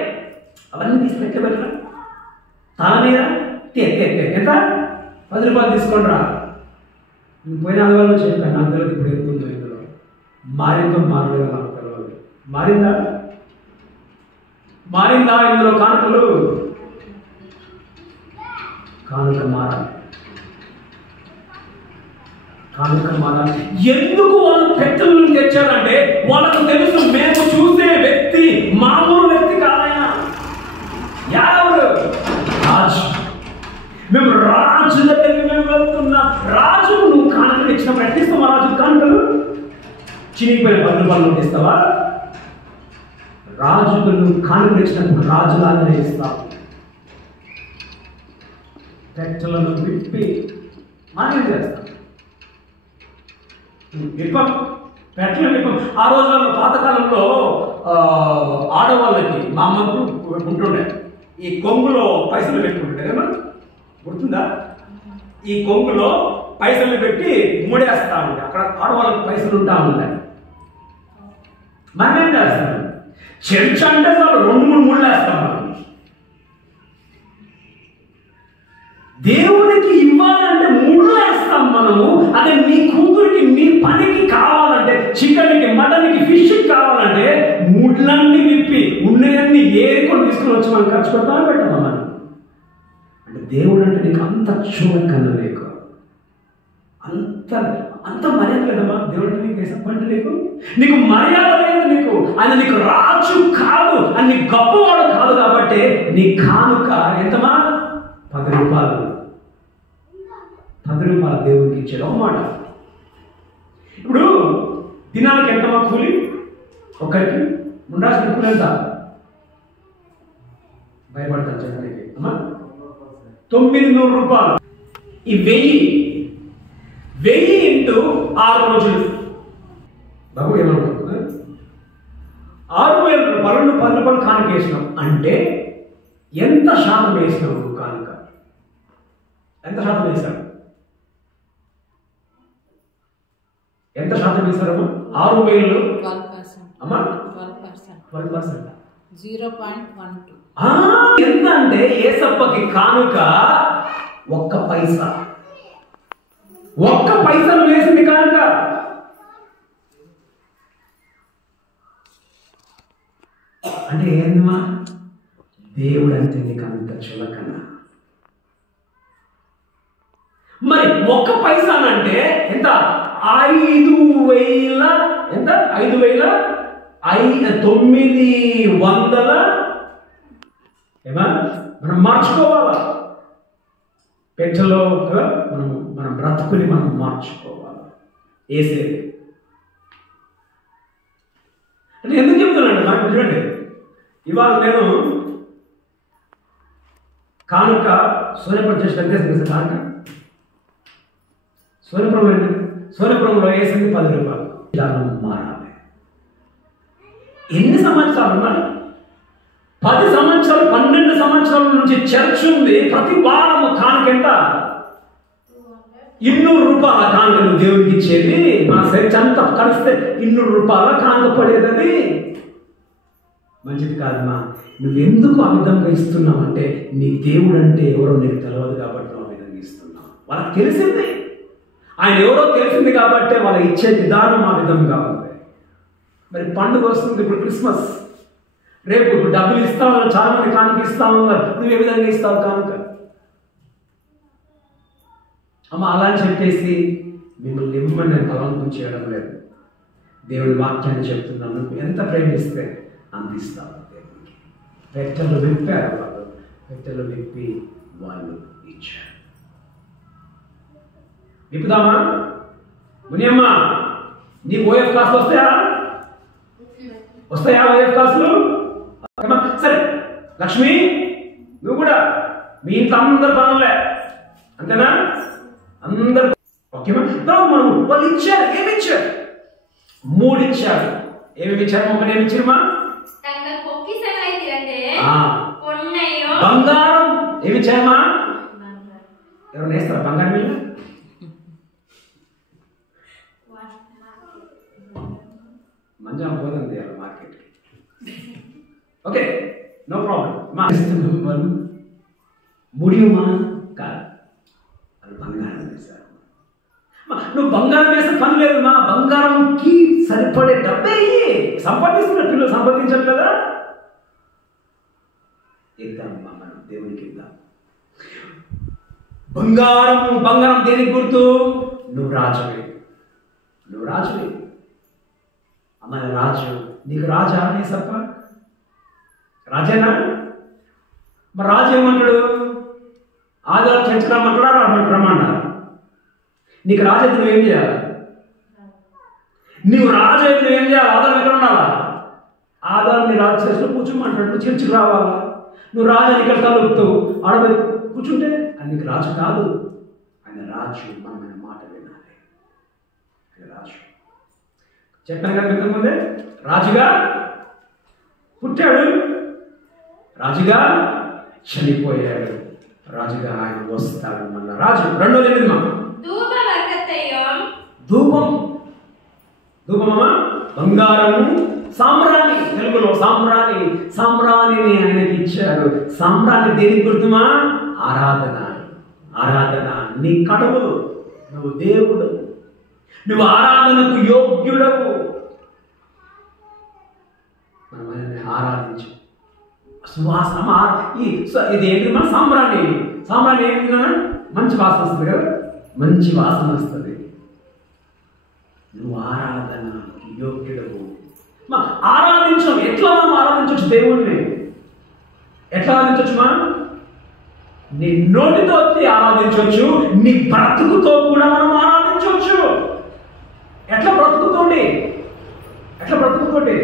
అవన్నీ తీసి పెట్టరా, తాళం మీద ఎంత? 10 రూపాయలు తీసుకోండి రా. పోయిన ఆదివారం చెప్పాను, నాకు తెలియదు ఇప్పుడు ఎందుకుందో. ఇందులో మారిందో మారలేదో నాకు తెలియదు. మారిందా ఇందులో కానుకలు? కానుక మారాలి. ఎందుకు వాళ్ళు పెట్టెలను తెచ్చారంటే వాళ్ళకు తెలుసు, మేము చూసే వ్యక్తి మామూలు వ్యక్తి కాదైనా. ఎవరు? రాజు. మేము రాజు దగ్గరికి మేము వెళ్తున్నాం. రాజు నువ్వు కానుకలు ఇచ్చినప్పుడు చినిగిపోయిన 10 రూపాయలు నోటు ఇస్తావా? రాజులను కానుకలు ఇచ్చినప్పుడు రాజులాగానే ఇస్తావు. పెట్టెలను విప్పి మనం చేస్తాం. విప్పం, పెట్టెలు విప్పం. ఆ రోజుల్లో పాతకాలంలో ఆడవాళ్ళకి మా అమ్మకు ఉంటుండే ఈ కొంగులో పైసలు పెట్టుకుంటుండే కదా, గుర్తుందా? ఈ కొంగులో పైసలు పెట్టి మూడేస్తా ఉండే, అక్కడ ఆడవాళ్ళకి పైసలు ఉంటా ఉంటాయి. మనం ఏం చేస్తాం? చర్చ అంటే చాలు 2-3 ముళ్ళు వేస్తాం మనం. దేవునికి ఇవ్వాలంటే ముళ్ళు వేస్తాం మనము. అదే మీ కూతురికి మీ పనికి కావాలంటే, చికెన్కి, మటన్కి, ఫిష్కి కావాలంటే ముళ్ళన్నీ విప్పి ఉన్నయన్నీ ఏరుకొని తీసుకుని వచ్చి మనం ఖర్చు పెడతా పెట్టామా మనం? అంటే దేవుడు అంటే నీకు అంత చులకన, నీకు అంత మర్యాద లేదమ్మా. దేవుడు నీకు వేసప్పంటే నీకు మర్యాద లేదు. ఆయన నీకు రాజు కాదు, అని నీ గొప్పవాడు కాదు. కాబట్టి నీ కానుక ఎంతమా? 10 రూపాయలు. 10 రూపాయలు దేవుడికి ఇచ్చేది ఒక మాట. ఇప్పుడు దినానికి ఎంతమా కూలి? ఒక్కరికి ఉండాల్సిన కూలి ఎంత? భయపడతాను చెప్పడానికి అమ్మా, 900 రూపాయలు. ఈ 1000 ఇంటూ 6 రోజులు. బాబు ఏమనుకుంటున్నా? 6000 రూపాయలు 10 రూపాయలు కానుక వేసినాం అంటే ఎంత శాతం వేసినావు నువ్వు కానుక? ఎంత శాతం వేశారు? ఎంత శాతం వేశారమ్మా? 6000 అమ్మా 12%. 0.12. ఎంత అంటే ఏసప్పకి కానుక 1 పైసా. 1 పైసలు వేసింది కానుక. అంటే ఏందమ్మా? దేవుడు అంటే నీకు అంత చులకన. మరి 1 పైసానంటే ఎంత? 5000 ఎంత? 5900 ఏమా మనం మార్చుకోవాలా? పెట్టెలో మనం బ్రతుకుని మనం మార్చుకోవాలి. ఏసేది అంటే ఎందుకు చెప్తున్నాను నాకు చూడండి. ఇవాళ నేను కానుక సోనేపురం చేసిన వ్యత్యాసం కానుక సోనేపురంలో వేసింది 10 రూపాయలు. ఇలా మారాలి. ఎన్ని సంవత్సరాలు ఉన్నారు? 10 సంవత్సరాలు 12 సంవత్సరాల నుంచి చర్చ్ ఉంది. ప్రతి వారము కానుక ఎంత? 200 రూపాయల కానుక నువ్వు దేవుడికి ఇచ్చేది. మన చర్చ్ అంతా కలిస్తే 200 రూపాయల కానుక పడేది. అది మంచిది కాదమ్మా. నువ్వెందుకు ఆ విధంగా ఇస్తున్నావు అంటే నీ దేవుడు అంటే ఎవరో నీకు తెలియదు కాబట్టి నువ్వు ఆ విధంగా ఇస్తున్నావు. వాళ్ళకి తెలిసింది, ఆయన ఎవరో తెలిసింది కాబట్టి వాళ్ళ ఇచ్చే విధానం ఆ విధంగా ఉంది. మరి పండుగ వస్తుంది, ఇప్పుడు క్రిస్మస్, రేపు ఇప్పుడు డబ్బులు ఇస్తావు, చాలా మంది కానుక ఇస్తావు. నువ్వు ఏ విధంగా ఇస్తావు కానుక? అమ్మ అలా చెప్పేసి మిమ్మల్ని ఇవ్వమని నేను బలవంతం చేయడం లేదు. దేవుడి వాక్యాన్ని చెప్తున్నాను. నువ్వు ఎంత ప్రేమిస్తే అందిస్తావు దేవుడికి. పెట్టెలు విప్పారు వాళ్ళు, పెట్టెలు విప్పి వాళ్ళు ఇచ్చారు. విప్పుదామా? మునియమ్మ నీకు ఓఎఫ్ క్లాసులు వస్తాయా? ఓఎఫ్ క్లాసులు? సరే లక్ష్మి నువ్వు కూడా మీ ఇంట్లో అందరు పనులే అంతేనా? అందరు ఓకేమా? మనం వాళ్ళు ఇచ్చారు. ఏమి ఇచ్చారు? 3 ఇచ్చారు. ఏమేమి ఇచ్చారు? ఒకటి ఏమి ఇచ్చారమ్మా? బంగారం. ఏమి ఇచ్చారమ్మా? ఎవరు వేస్తారా బంగారం? వీళ్ళు మంచిగా పోతుంది మార్కెట్కి. Okay no problem. ముడియమా కాదు, అది బంగారం వేశారు. నువ్వు బంగారం వేసే పని లేదు. మా బంగారంకి సరిపడే డబ్బే సంపాదిస్తున్న పిల్లలు సంపాదించారు కదా. ఇద్దామమ్మా, మనం దేవునికి ఇద్దాం. బంగారం దేనికి గుర్తు? నువ్వు రాజువి. అమ్మ రాజు. నీకు రాజా ఏసప్ప? రాజేనా? మరి రాజు ఏమంటాడు? ఆదివారం చర్చకు రమ్మంటాడా? రమ్మన్నారు. నీకు రాజైతే నువ్వేం చేయాలి? నువ్వు రాజు అయితే ఏం చేయాలి? ఆధారం ఎక్కడ ఉండాలా? ఆధారాన్ని రాజు చేసిన కూర్చోమంటాడు. నువ్వు చర్చికి రావాలా? నువ్వు రాజు అని ఇక్కడ కలుపుతావు, ఆడబై కూర్చుంటే అది నీకు రాజు కాదు. ఆయన రాజు. మనం ఆయన మాట వినాలి. ఆయన రాజు. చెప్పాను కదా ఇంతకుముందే, రాజుగా పుట్టాడు, రాజుగా చనిపోయాడు, రాజుగా ఆయన వస్తాడు. మళ్ళా రాజు. రెండోది ఏంటి మా? ధూపం. ధూపమా? బంగారము, సాంబ్రాణి. తెలుగులో సాంబ్రాణి. సాంబ్రాణిని ఆయనకి ఇచ్చారు. సాంబ్రాణి దేనికి గుర్తుమా? ఆరాధన. ఆరాధన. నీ కడువు. నువ్వు దేవుడు, నువ్వు ఆరాధనకు యోగ్యుడవు. మనం ఆయనని ఆరాధించు. సువాసన. ఇది ఏంటి? మన సాంబ్రాణి. సాంబ్రాణి ఏంటి? మంచి వాసన వస్తుంది కదా, మంచి వాసన వస్తుంది. నువ్వు ఆరాధనకి యోగ్యుడవు. ఆరాధించడం ఎట్లా? మనం ఆరాధించవచ్చు దేవుణ్ణి. ఎట్లా ఆరాధించవచ్చు? నీ నోటితో ఆరాధించవచ్చు, నీ బ్రతుకుతో కూడా మనం ఆరాధించవచ్చు. ఎట్లా బ్రతుకుతోండి? ఎట్లా బ్రతుకుతోండి?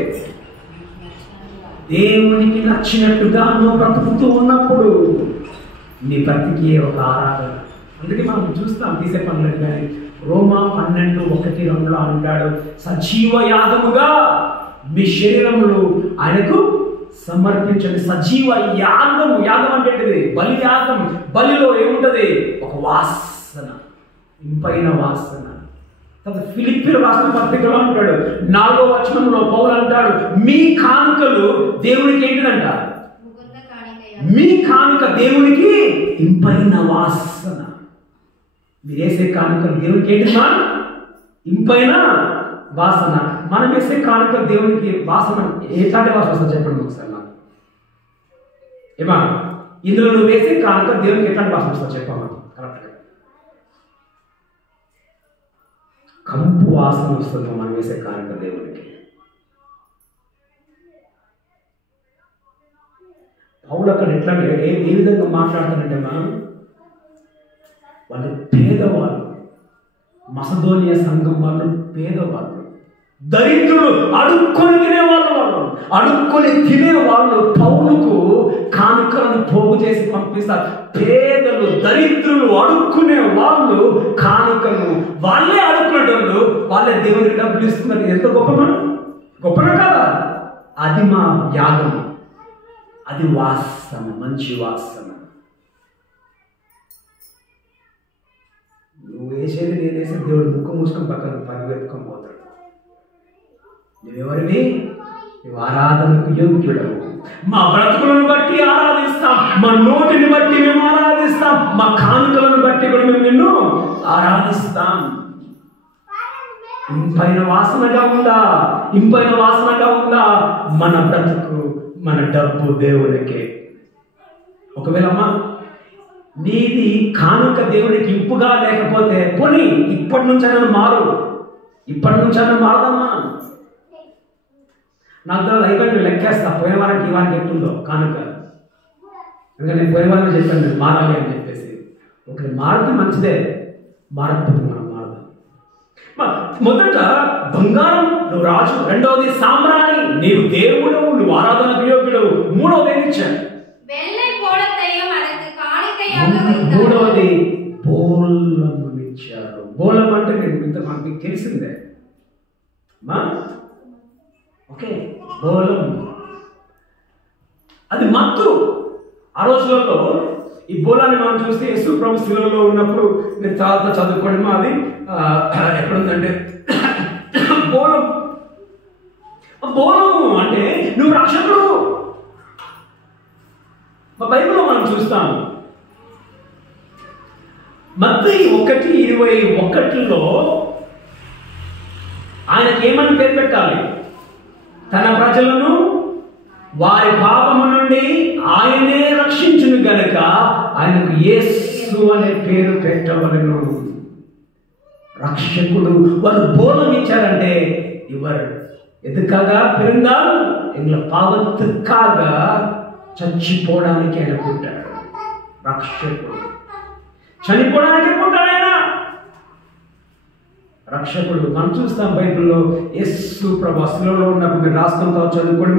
దేవునికి నచ్చినట్టుగా నువ్వు బ్రతుకుతూ ఉన్నప్పుడు నీ బ్రతికి ఒక ఆరాధన. అందుకే మనం చూస్తాం తీసే పనులు. కానీ రోమా 12:1-2 అంటాడు, సజీవ యాగముగా మీ శరీరములు ఆయనకు సమర్పించండి. సజీవ యాగం. యాగం అంటే బలి యాగం. బలిలో ఏముంటది? ఒక వాసన, ఇంపైన వాసన. ఫిలిప్పీల రాసిన పత్రికలో అంటాడు, 4వ వచనంలో పౌలు అంటాడు, మీ కానుకలు దేవునికి ఏంటిదంట? మీ కానుక దేవునికి ఇంపైన వాసన. మీరు వేసే కానుకలు దేవునికి ఏంటిమా? ఇంపైన వాసన. మనం వేసే కానుక దేవునికి వాసన. ఎట్లాంటి వాసన వస్తుంది చెప్పండి ఒకసారి నాకు. ఏమా ఇందులో నువ్వు వేసే కానుక దేవునికి ఎట్లాంటి వాసన వస్తుంది చెప్పమ్మా కరెక్ట్గా? కంపు వాసన వస్తుంది మనం వేసే కానుక దేవునికి. పౌలు అక్కడ ఎట్లా ఏ విధంగా మాట్లాడుతానంటే, మనం వాళ్ళు పేదవాళ్ళు. మసదోనియా సంఘం వాళ్ళు పేదవాళ్ళు, దరిద్రులు, అడుక్కొని తినేవాళ్ళు. వాళ్ళు అడుక్కొని తినేవాళ్ళు పౌలుకు కానుకలను పోగు చేసి పంపిస్తారు. పేదలు, దరిద్రులు, అడుక్కునే వాళ్ళు కానుకలు. వాళ్ళే అడుక్కునేటోళ్ళు, వాళ్ళే దేవునికి డబ్బులు ఇస్తున్నారు. ఎంత గొప్పనా కాదా? అది మా యాగం. అది వాసన, మంచి వాసన. నువ్వు వేసేది నేను వేసే దేవుడు ముక్కు మూసుకొని పక్కన పరిగెత్తుకొని పోతాడు. నువ్వెవరివి? నువ్వు ఆరాధనకు యోగ్యుడవు. మా బ్రతుకులను బట్టి ఆరాధిస్తాం, మా నోటిని బట్టి మేము ఆరాధిస్తాం, మా కానుకలను బట్టి కూడా మేము నిన్ను ఆరాధిస్తాం. ఇంపైన వాసనగా ఉందా? ఇంపైన వాసనగా ఉందా మన బ్రతుకు, మన డబ్బు దేవునికి? ఒకవేళ అమ్మా నీది కానుక దేవునికి ఇంపుగా లేకపోతే పోనీ ఇప్పటి నుంచైనా మారు. ఇప్పటి నుంచైనా మారదమ్మా. నాకు తర్వాత అయిపోయి లెక్కేస్తా పోయిన వారికి ఈ వారికి ఎట్టుందో కానుక. ఇంకా నేను పోయిన వారికి చెప్పాను నేను మారాలి అని చెప్పేసి. ఒకటి మారితే మంచిదే, మారకపోతే మనం మారదాం. మొదట బంగారం, నువ్వు రాజు. రెండవది సాంబ్రాణి, నీవు దేవుడు, నువ్వు ఆరాధనకు యోగ్యుడు. మూడవది ఏమి ఇచ్చాడు? మూడవది బోలము ఇచ్చారు. బోలం అంటే నేను ఇంత మనకి తెలిసిందే మా. ఓకే, బోలం అది మత్తు. ఆ రోజులలో ఈ బోలాన్ని మనం చూస్తే యేసు ప్రభు శిలువలో ఉన్నప్పుడు నేను చాలా చదువుకోవడం అది ఎక్కడుందంటే బోలం. బోలము అంటే నువ్వు రక్షకుడు. మా బైబిల్లో మనం చూస్తాము మత్తయి 1:21 ఆయనకి ఏమని పేరు పెట్టాలి? తన ప్రజలను వారి పాపము నుండి ఆయనే రక్షించును గనుక ఆయనకు యేసు అనే పేరు పెట్టవలెను. రక్షకుడు. వాళ్ళు బోధం ఇచ్చారంటే ఇవర్ ఎదుకగా పెరుందాల్ ఎగ్ల పావత్తుకాగా చచ్చిపోవడానికి ఆయన పుట్టాడు. రక్షకుడు చనిపోవడానికి పుట్టాడు ఆయన. రక్షకుడు. మనం చూస్తాం బైబిల్లో యేసు ప్రభు శిలువలో ఉన్నప్పుడు మీరు రాసుకుంటా చదువుకోండి.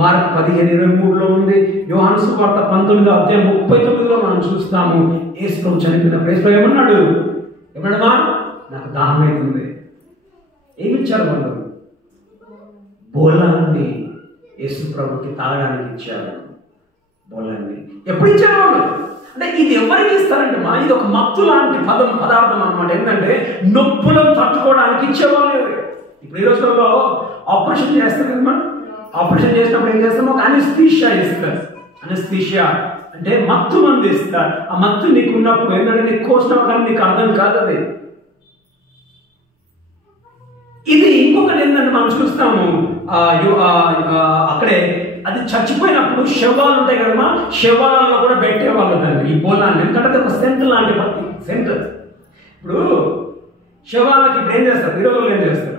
మార్కు 15:23 ఉంది. యోహాను సువార్త 19:39 మనం చూస్తాము. యేసు ప్రభు చనిపోయినప్పుడు యేసు ప్రభు ఏమన్నాడు? ఏమన్నాడమ్మా? నాకు దాహం అవుతుంది. ఏమి ఇచ్చారు వాళ్ళు? బోలాన్ని యేసు ప్రభుకి తాగడానికి ఇచ్చారు. బోలాన్ని ఎప్పుడు ఇచ్చారు వాళ్ళు? అంటే ఇది ఎవరికి ఇస్తారంటే ఇది ఒక మత్తు లాంటి పదార్థం అనమాట. ఏంటంటే నొప్పులను తట్టుకోవడానికి ఇచ్చేవాళ్ళు. ఇప్పుడు ఈ రోజుల్లో ఆపరేషన్ చేస్తారు కదా, మనం ఆపరేషన్ చేసినప్పుడు ఏం చేస్తాం? ఒక అనస్థీషియా ఇస్తారు. అనస్థీషియా అంటే మత్తు మంది ఇస్తారు. ఆ మత్తు నీకు ఉన్నప్పుడు ఏంటంటే నీకు కోసినప్పుడు కానీ నీకు అర్థం కాదు అది. ఇది ఇంకొకటి ఏంటంటే మనం చూస్తాము అక్కడే అది చచ్చిపోయినప్పుడు శవాలు ఉంటాయి కదమ్మా, శవాలలో కూడా పెట్టేవాళ్ళు దాన్ని, ఈ బోలాన్ని. ఎందుకంటే అది ఒక సెంట్ లాంటి సెంట్. ఇప్పుడు శవాలకి ఇప్పుడు ఏం చేస్తారు? ఈ రోజుల్లో ఏం చేస్తారు?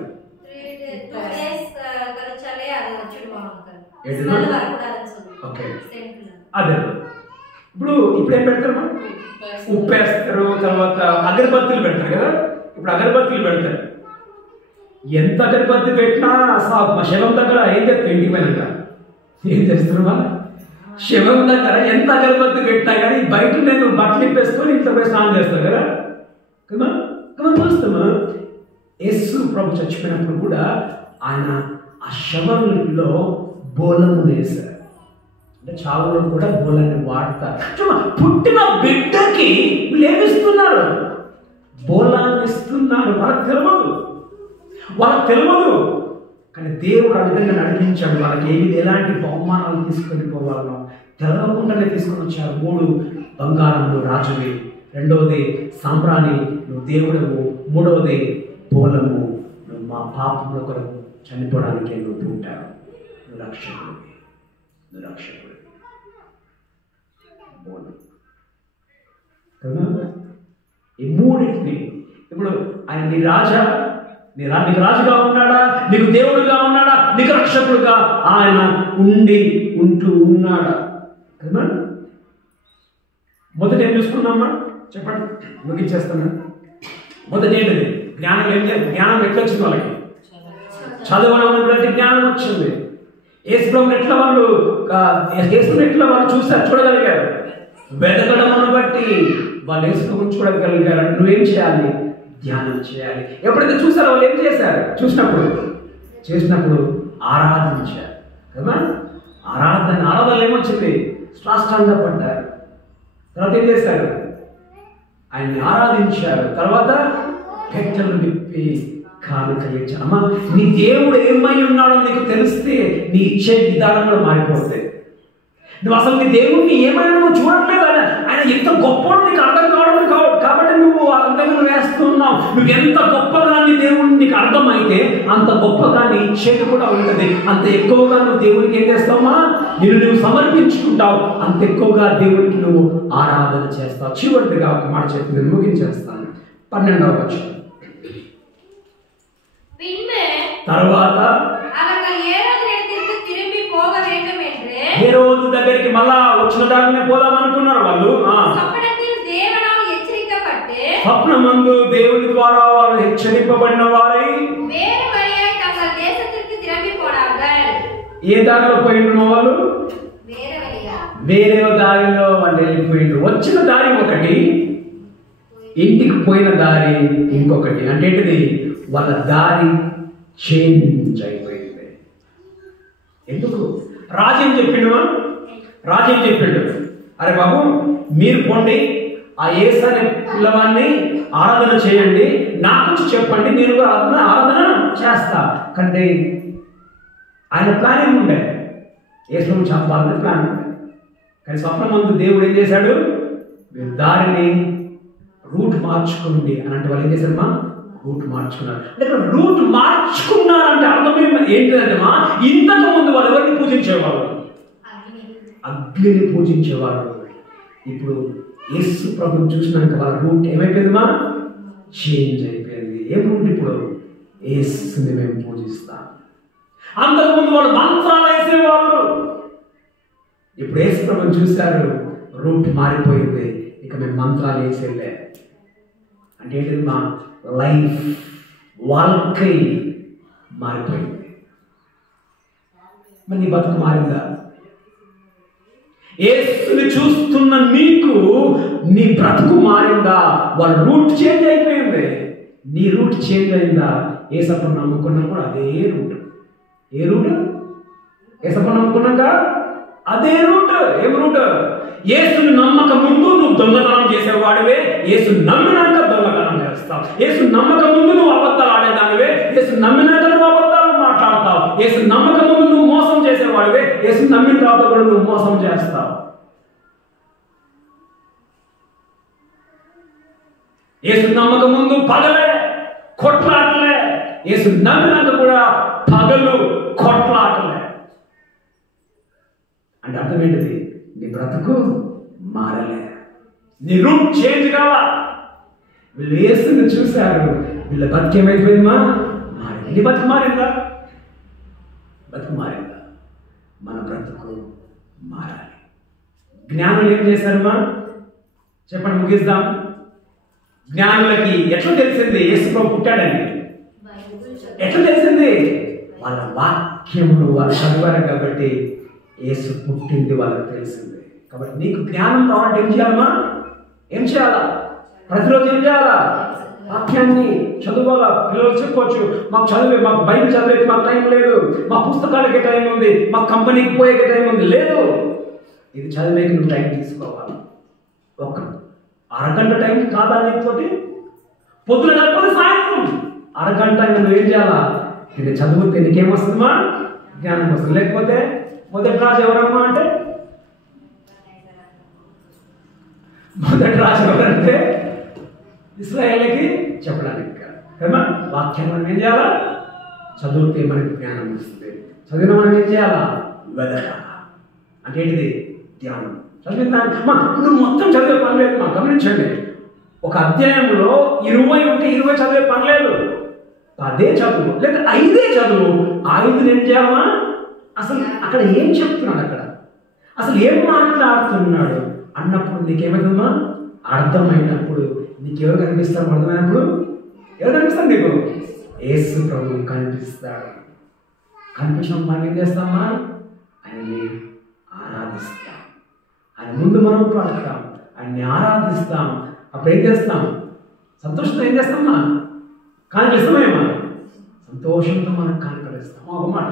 ఓకే, అదే ఇప్పుడు ఏం పెడతారు? ఉప్పేస్తారు, తర్వాత అగరబత్తులు పెడతారు కదా. ఇప్పుడు అగరబత్తులు పెడతారు. ఎంత అగరబత్తి పెట్టినా శవం దగ్గర ఏం చేస్తారు? ఇంటికి పోయినాక ఏం చేస్తున్నా? శవం దగ్గర ఎంత అగరబత్తి పెట్టినా కానీ బయట నేను బట్టలు ఇప్పేసుకొని ఇంట్లో పోయి స్నానం చేస్తాను కదా. కదా చూస్తామా? యేసు ప్రభు చచ్చిపోయినప్పుడు కూడా ఆయన ఆ శవంలో బోలము వేశారు. అంటే చావులో కూడా బోలాన్ని వాడతారు. పుట్టిన బిడ్డకి వీళ్ళు ఏమిస్తున్నారు? బోలాన్ని ఇస్తున్నారు. వాళ్ళకి తెలియదు కానీ దేవుడు ఆ విధంగా నడిపించాడు. వాళ్ళకి ఎలాంటి బహుమానాలు తీసుకొని పోవాలనో తెలవకుండానే తీసుకొని వచ్చారు. 3 బంగారంలో రాజువి, 2వది సాంబ్రాణి నువ్వు దేవుడవు, 3వది బోలము నువ్వు మా పాపముల కొరకు చనిపోవడానికి నువ్వు పుట్టావు, నువ్వు రక్షకుడివి, నువ్వు రక్షకుడివి. ఈ మూడింటిని ఇప్పుడు ఆయన నీ రాజా, నీకు రాజుగా ఉన్నాడా, నీకు దేవుడుగా ఉన్నాడా, నీకు రక్షకుడుగా ఆయన ఉంటూ ఉన్నాడా? కదా. మొదట ఏం చూసుకున్నామా? చెప్పండి, ముగించేస్తాను. మొదటి ఏంటిది? జ్ఞానం. జ్ఞానం ఎట్లా వచ్చింది వాళ్ళకి? చదవడం జ్ఞానం వచ్చింది. యేసుని ఎట్లా వాళ్ళు చూడగలిగారు? వెతకడం బట్టి వాళ్ళు యేసుని గురించి చూడగలిగారు. నువ్వేం చేయాలి? ధ్యానం చేయాలి. ఎప్పుడైతే చూసారో వాళ్ళు ఏం చేశారు? చేసినప్పుడు ఆరాధించారు కదా. ఆరాధన ఏమొచ్చింది? సాష్టాంగ పడ్డారు. తర్వాత ఏం చేశారు? ఆయన్ని ఆరాధించారు. తర్వాత పెట్టెలు విప్పి కానుక ఇచ్చారు. అమ్మా, నీ దేవుడు ఏమై ఉన్నాడో నీకు తెలిస్తే నీ ఇచ్చే విధానం కూడా మారిపోతుంది. నువ్వు అసలు నీ దేవుడిని ఏమైనా నువ్వు చూడట్లేదు. ఆయన ఎంత గొప్పవాడు నీకు అర్థం కావడం కాబట్టి నువ్వు అంతగా వేస్తున్నావు. నువ్వు ఎంత గొప్పగా నీ దేవుడిని నీకు అర్థమైతే అంత గొప్పగా నీ ఇచ్చేది కూడా ఉంటుంది. అంత ఎక్కువగా నువ్వు దేవుడికి ఏం చేస్తావమ్మా? నువ్వు సమర్పించుకుంటావు. అంత ఎక్కువగా దేవుడికి నువ్వు ఆరాధన చేస్తావు. చివరిగా ఒక మాట చెప్పి నేను ముగించేస్తాను. 12వ వచనం. తర్వాత హేరోదు దగ్గరికి మళ్ళా వచ్చిన దారినే పోదాం అనుకున్నారు వాళ్ళు. స్వప్నమందు దేవుని ద్వారా వాళ్ళు హెచ్చరింపబడిన వారై ఏ దారిలో పోయిన వాళ్ళు? వేరే దారిలో వాళ్ళు వెళ్ళిపోయిండ్రు. వచ్చిన దారి ఒకటి, ఇంటికి పోయిన దారి ఇంకొకటి. అంటే ఏంటిది? వాళ్ళ దారి చేంజ్ అయిపోయింది. ఎందుకు? రాజేం చెప్పిండు, అరే బాబు మీరు పోండి, ఆ యేసు అనే పిల్లవాడిని ఆరాధన చేయండి, నాకు చెప్పండి, నేను కూడా ఆరాధన చేస్తా. కంటే ఆయన ప్లానింగ్ ఉండే, యేసును చంపాలనే ప్లాన్ ఉండే. కానీ స్వప్నమందు దేవుడు ఏం చేశాడు? మీరు దారిని రూట్ మార్చుకోండి అని అంటే వాళ్ళు ఏం చేశారమ్మా? రూట్ మార్చుకున్నారు. అంటే రూట్ మార్చుకున్నారంటే అర్థం ఏంటంటే ఇంతకు ముందు వాళ్ళు ఎవరిని పూజించేవాళ్ళు? అగ్నిని పూజించేవాళ్ళు. ఇప్పుడు యేసు ప్రభుని చూసినాక వాళ్ళ రూట్ ఏమైపోయిందమ్మా? చేంజ్ అయిపోయింది. ఏం రూట్ ఇప్పుడు? యేసుని మేము పూజిస్తాం. అంతకుముందు వాళ్ళు మంత్రాలు వేసేవాళ్ళు. ఇప్పుడు యేసు ప్రభుని చూశారు, రూట్ మారిపోయింది. ఇక మేము మంత్రాలు వేసేలే. అంటే ఏంటిది? మా లైఫ్ வாழ்க்கை మారిపోయింది. మరి నీ బతుకు మారిందా? యేసుని చూస్తున్న నీకు నీ బ్రతుకు మారిందా? వాళ్ళ రూట్ చేంజ్ అయిపోయింది. నీ రూట్ చేంజ్ అయిందా? యేసప్పను నమ్ముకున్నా కూడా అదే రూట్. ఏ రూట్? యేసప్పను నమ్ముకున్నాక అదే రూట్. ఏం రూట్? యేసుని నమ్మక ముందు నువ్వు దొంగతనం చేసేవాడివే, యేసు నమ్మినాక దొంగతనం చేస్తావు. యేసు నమ్మక ముందు నువ్వు అబద్ధాలు ఆడేదానివే, యేసు నమ్మినాక నువ్వు అబద్ధాలు మాట్లాడతావు. యేసు నమ్మక ముందు నువ్వు మోసం చేసేవాడివే, యేసు నమ్మిన తర్వాత కూడా నువ్వు మోసం చేస్తావు. యేసు నమ్మక ముందు పగలే కొట్లాటలే, యేసు నమ్మినాక కూడా పగలు కొట్లాటలే. అంటే అర్థం ఏంటిది? నీ బ్రతుకు మారలే, నీ రూట్ చేంజ్ కావా. వీళ్ళు యేసుని చూశారు, వీళ్ళ బతుకు ఏమైపోయిందమ్మా? మారింది. నీ బతుకు మారిందా? బతుకు మారిందా? మన బ్రతుకు మారాలి. జ్ఞానులు ఏం చేశారమ్మా? చెప్పండి, ముగిద్దాం. జ్ఞానులకి ఎట్లా తెలిసింది యేసు ప్రభు పుట్టాడని? ఎట్లా తెలిసింది? వాళ్ళ వాక్యములు వాళ్ళు చదివారు కాబట్టి యేసు పుట్టింది వాళ్ళకి తెలిసింది. కాబట్టి నీకు జ్ఞానం కావాలంటే ఏం చేయాలమ్మా? ఏం చేయాలా? ప్రతిరోజు ఏం చేయాలా? వాక్యాన్ని చదువుకోవాలా. పిల్లలు చెప్పవచ్చు, మాకు చదివే, మాకు బైబిల్ చదివే మాకు టైం లేదు, మా పుస్తకాలకి టైం ఉంది, మా కంపెనీకి పోయేకి టైం ఉంది. లేదు, ఇది చదివేకి నువ్వు టైం తీసుకోవాలి. ఒక అరగంట టైం కాదా నీతోటి? పొద్దున కాకపోతే సాయంత్రం అరగంట నువ్వు ఏం చేయాలా? ఇది చదివితే నీకేమొస్తుందమ్మా? జ్ఞానం వస్తుంది. లేకపోతే మొదటి రాజు ఎవరమ్మా అంటే, మొదటి రాజు ఎవరంటే ఇశ్రాయేలుకి చెప్పడానికి కదా. వాక్యం మనం ఏం చేయాలా? చదివితే మనకి జ్ఞానం వస్తుంది. చదివిన మనం ఏం చేయాలా? వెదకాల. అంటే ఏంటిది? ధ్యానం. చదివిన నువ్వు మొత్తం చదివే పని లేదు. మా గమనించండి, ఒక అధ్యాయంలో 20 ఉంటే 20 చదివే పని లేదు. 10 చదువు లేదా 5 చదువు. 5 ఏం చేయాలమ్మా? అసలు అక్కడ ఏం చెప్తున్నాడు, అక్కడ అసలు ఏం మాట్లాడుతున్నాడు అన్నప్పుడు నీకేమైందమ్మా? అర్థమైనప్పుడు నీకెవరు కనిపిస్తారు? అర్థమైనప్పుడు ఎవరు కనిపిస్తారు నీకు? యేసు ప్రభు కనిపిస్తాడు. కనిపించినప్పుడు మనం ఏం చేస్తామా? ఆయన్ని ఆరాధిస్తాం. ఆయన ముందు మనం పాడతాం, ఆయన్ని ఆరాధిస్తాం. అప్పుడు ఏం చేస్తాం? సంతోషంతో ఏం చేస్తామా? కానిపిస్తామేమా? సంతోషంతో మనం కానికరిస్తాం. ఒక మాట,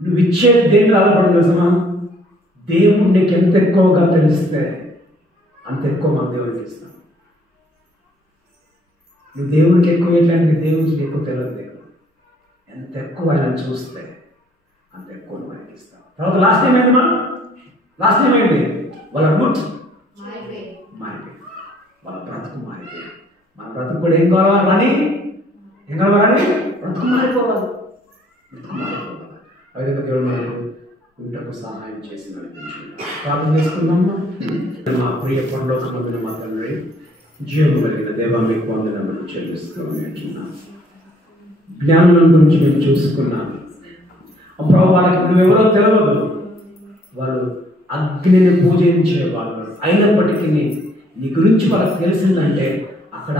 నువ్వు ఇచ్చేది దేని ఆధారపడి తెలుసమా? దేవుడు నీకు ఎంత ఎక్కువగా తెలిస్తే అంత ఎక్కువ మాకు దేవుడికి ఇస్తాం. నువ్వు దేవుడికి ఎక్కువ ఏంటంటే దేవుడికి ఎక్కువ తెలియదు. ఎంత ఎక్కువ ఆయన చూస్తే అంత ఎక్కువ మనకి ఇస్తాం. తర్వాత లాస్ట్ ఏమైందమ్మా? లాస్ట్ ఏమైంది? వాళ్ళ రూట్ మారిపోయింది, వాళ్ళ బ్రతుకు మారిపోయింది. మన బ్రతుకు కూడా ఏం కావాలి? ఏం కావాలి? బ్రతుకు మారిపోవాలి, బ్రతుకు మారిపోవాలి. అదే దేవుడు మనకు ఇంటకు సహాయం చేసి నడిపించుకుంటాం. ప్రార్థన చేసుకుందామా? మా ప్రియ పరలోకమందున మా తండ్రి, జీవము కలిగిన దేవా, మీకు వందనములు చెల్లిస్తున్నాం. జ్ఞానుల గురించి మేము చూసుకున్నాం. అప్పుడు వాళ్ళకి నువ్వెవరో తెలియదు, వాళ్ళు అగ్నిని పూజించే వాళ్ళు. అయినప్పటికీ నీ గురించి వాళ్ళకి తెలిసిందంటే అక్కడ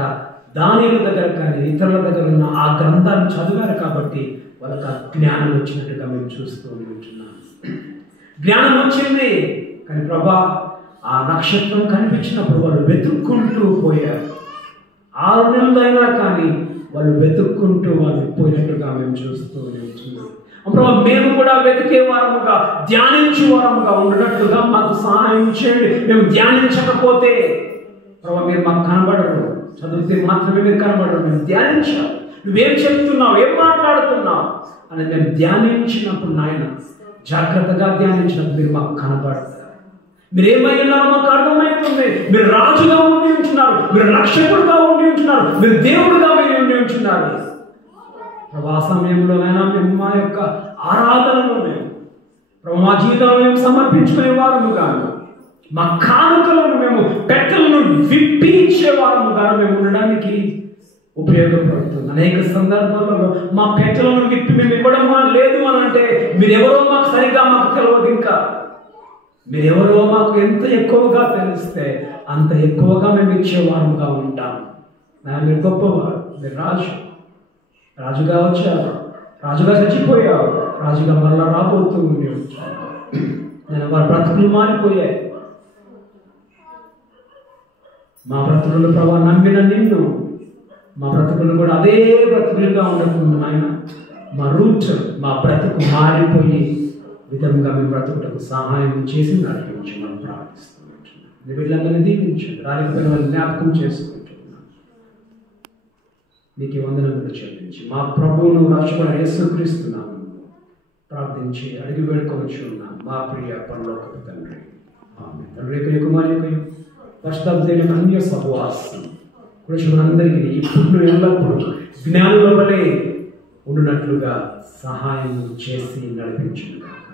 దానిల దగ్గర కానీ ఇతరుల దగ్గర ఉన్న ఆ గ్రంథాన్ని చదివారు కాబట్టి వాళ్ళకి ఆ జ్ఞానం వచ్చినట్టుగా మేము చూస్తూ ఉంటున్నాం. జ్ఞానం వచ్చింది కానీ ప్రభా, ఆ నక్షత్రం కనిపించినప్పుడు వాళ్ళు వెతుక్కుంటూ పోయారు. 6 నెలలైనా కానీ వాళ్ళు వెతుక్కుంటూ వాళ్ళు పోయినట్టుగా మేము చూస్తూ ఉంటున్నాం. ప్రభా, మేము కూడా వెతికే వారముగా, ధ్యానించే వారముగా ఉన్నట్టుగా మాకు సహాయం చేయండి. మేము ధ్యానించకపోతే ప్రభా మీరు మాకు కనబడరు, చదివితే మాత్రమే మీరు కనబడరు. మేము ధ్యానించాం, నువ్వేం చెప్తున్నావు, ఏం మాట్లాడుతున్నావు అని మేము ధ్యానించినప్పుడు నాయన, జాగ్రత్తగా ధ్యానించినప్పుడు మీరు మాకు కనబడతారు. మీరు ఏమైనారో మాకు అర్థమవుతుంది. మీరు రాజుగా ఉండి ఉంటున్నారు, మీరు రక్షకుడుగా ఉండి ఉంటున్నారు, మీరు దేవుడుగా మీరు ఉండి ఉంటున్నారు. ప్రభా సమయంలోనైనా మేము మా యొక్క ఆరాధనలో ప్రభు మా జీవితంలో మేము సమర్పించుకునే వారము కాదు, మా కానుకలను మేము పెట్టెలను విప్పించే వారము కాదు మేము ఉండడానికి ఉపయోగపడుతుంది. అనేక సందర్భాలలో మా పెట్టెలను విప్పి మేము ఇవ్వడం లేదు అని అంటే మీరెవరో మాకు సరిగా మాకు తెలియదు. ఇంకా మీరెవరో మాకు ఎంత ఎక్కువగా తెలిస్తే అంత ఎక్కువగా మేము ఇచ్చేవారముగా ఉంటాం. మీరు గొప్పవారు, మీరు రాజుగా వచ్చారు, రాజుగా చచ్చిపోయావు, రాజుగా మరలా రాబోతూ ఉండేవు. నేను వారి బ్రతుకులు మారిపోయాయి. మా బ్రతుకులు ప్రభావ నమ్మిన నిన్ను మా బ్రతుకులు కూడా అదే బ్రతుకులుగా ఉండకుండా ఆయన మా రూట్ మా బ్రతుకు మారిపోయి విధంగా మీ బ్రతుకులకు సహాయం చేసి నడిపించమని ప్రార్థిస్తున్నాను. వీళ్ళందరినీ దీపించండి, రాలిపోయిన వాళ్ళని జ్ఞాపకం చేసుకుంటున్నాను. నీకు వందనములు చెల్లించి మా ప్రభువును రక్షకుడైన యేసుక్రీస్తున్నాము ప్రార్థించి అడిగి వేడుకొనుచున్నాం మా ప్రియ పరలోకపు తండ్రి. ఆమేన్. తండ్రి యొక్క కుమారుని యొక్క పరిశుద్ధాత్మ అన్య సహవాసం కులశులందరికీ ఇప్పుడు ఎల్లప్పుడూ జ్ఞానుల వలె ఉండునట్లుగా సహాయం చేసి నడిపించుగాక.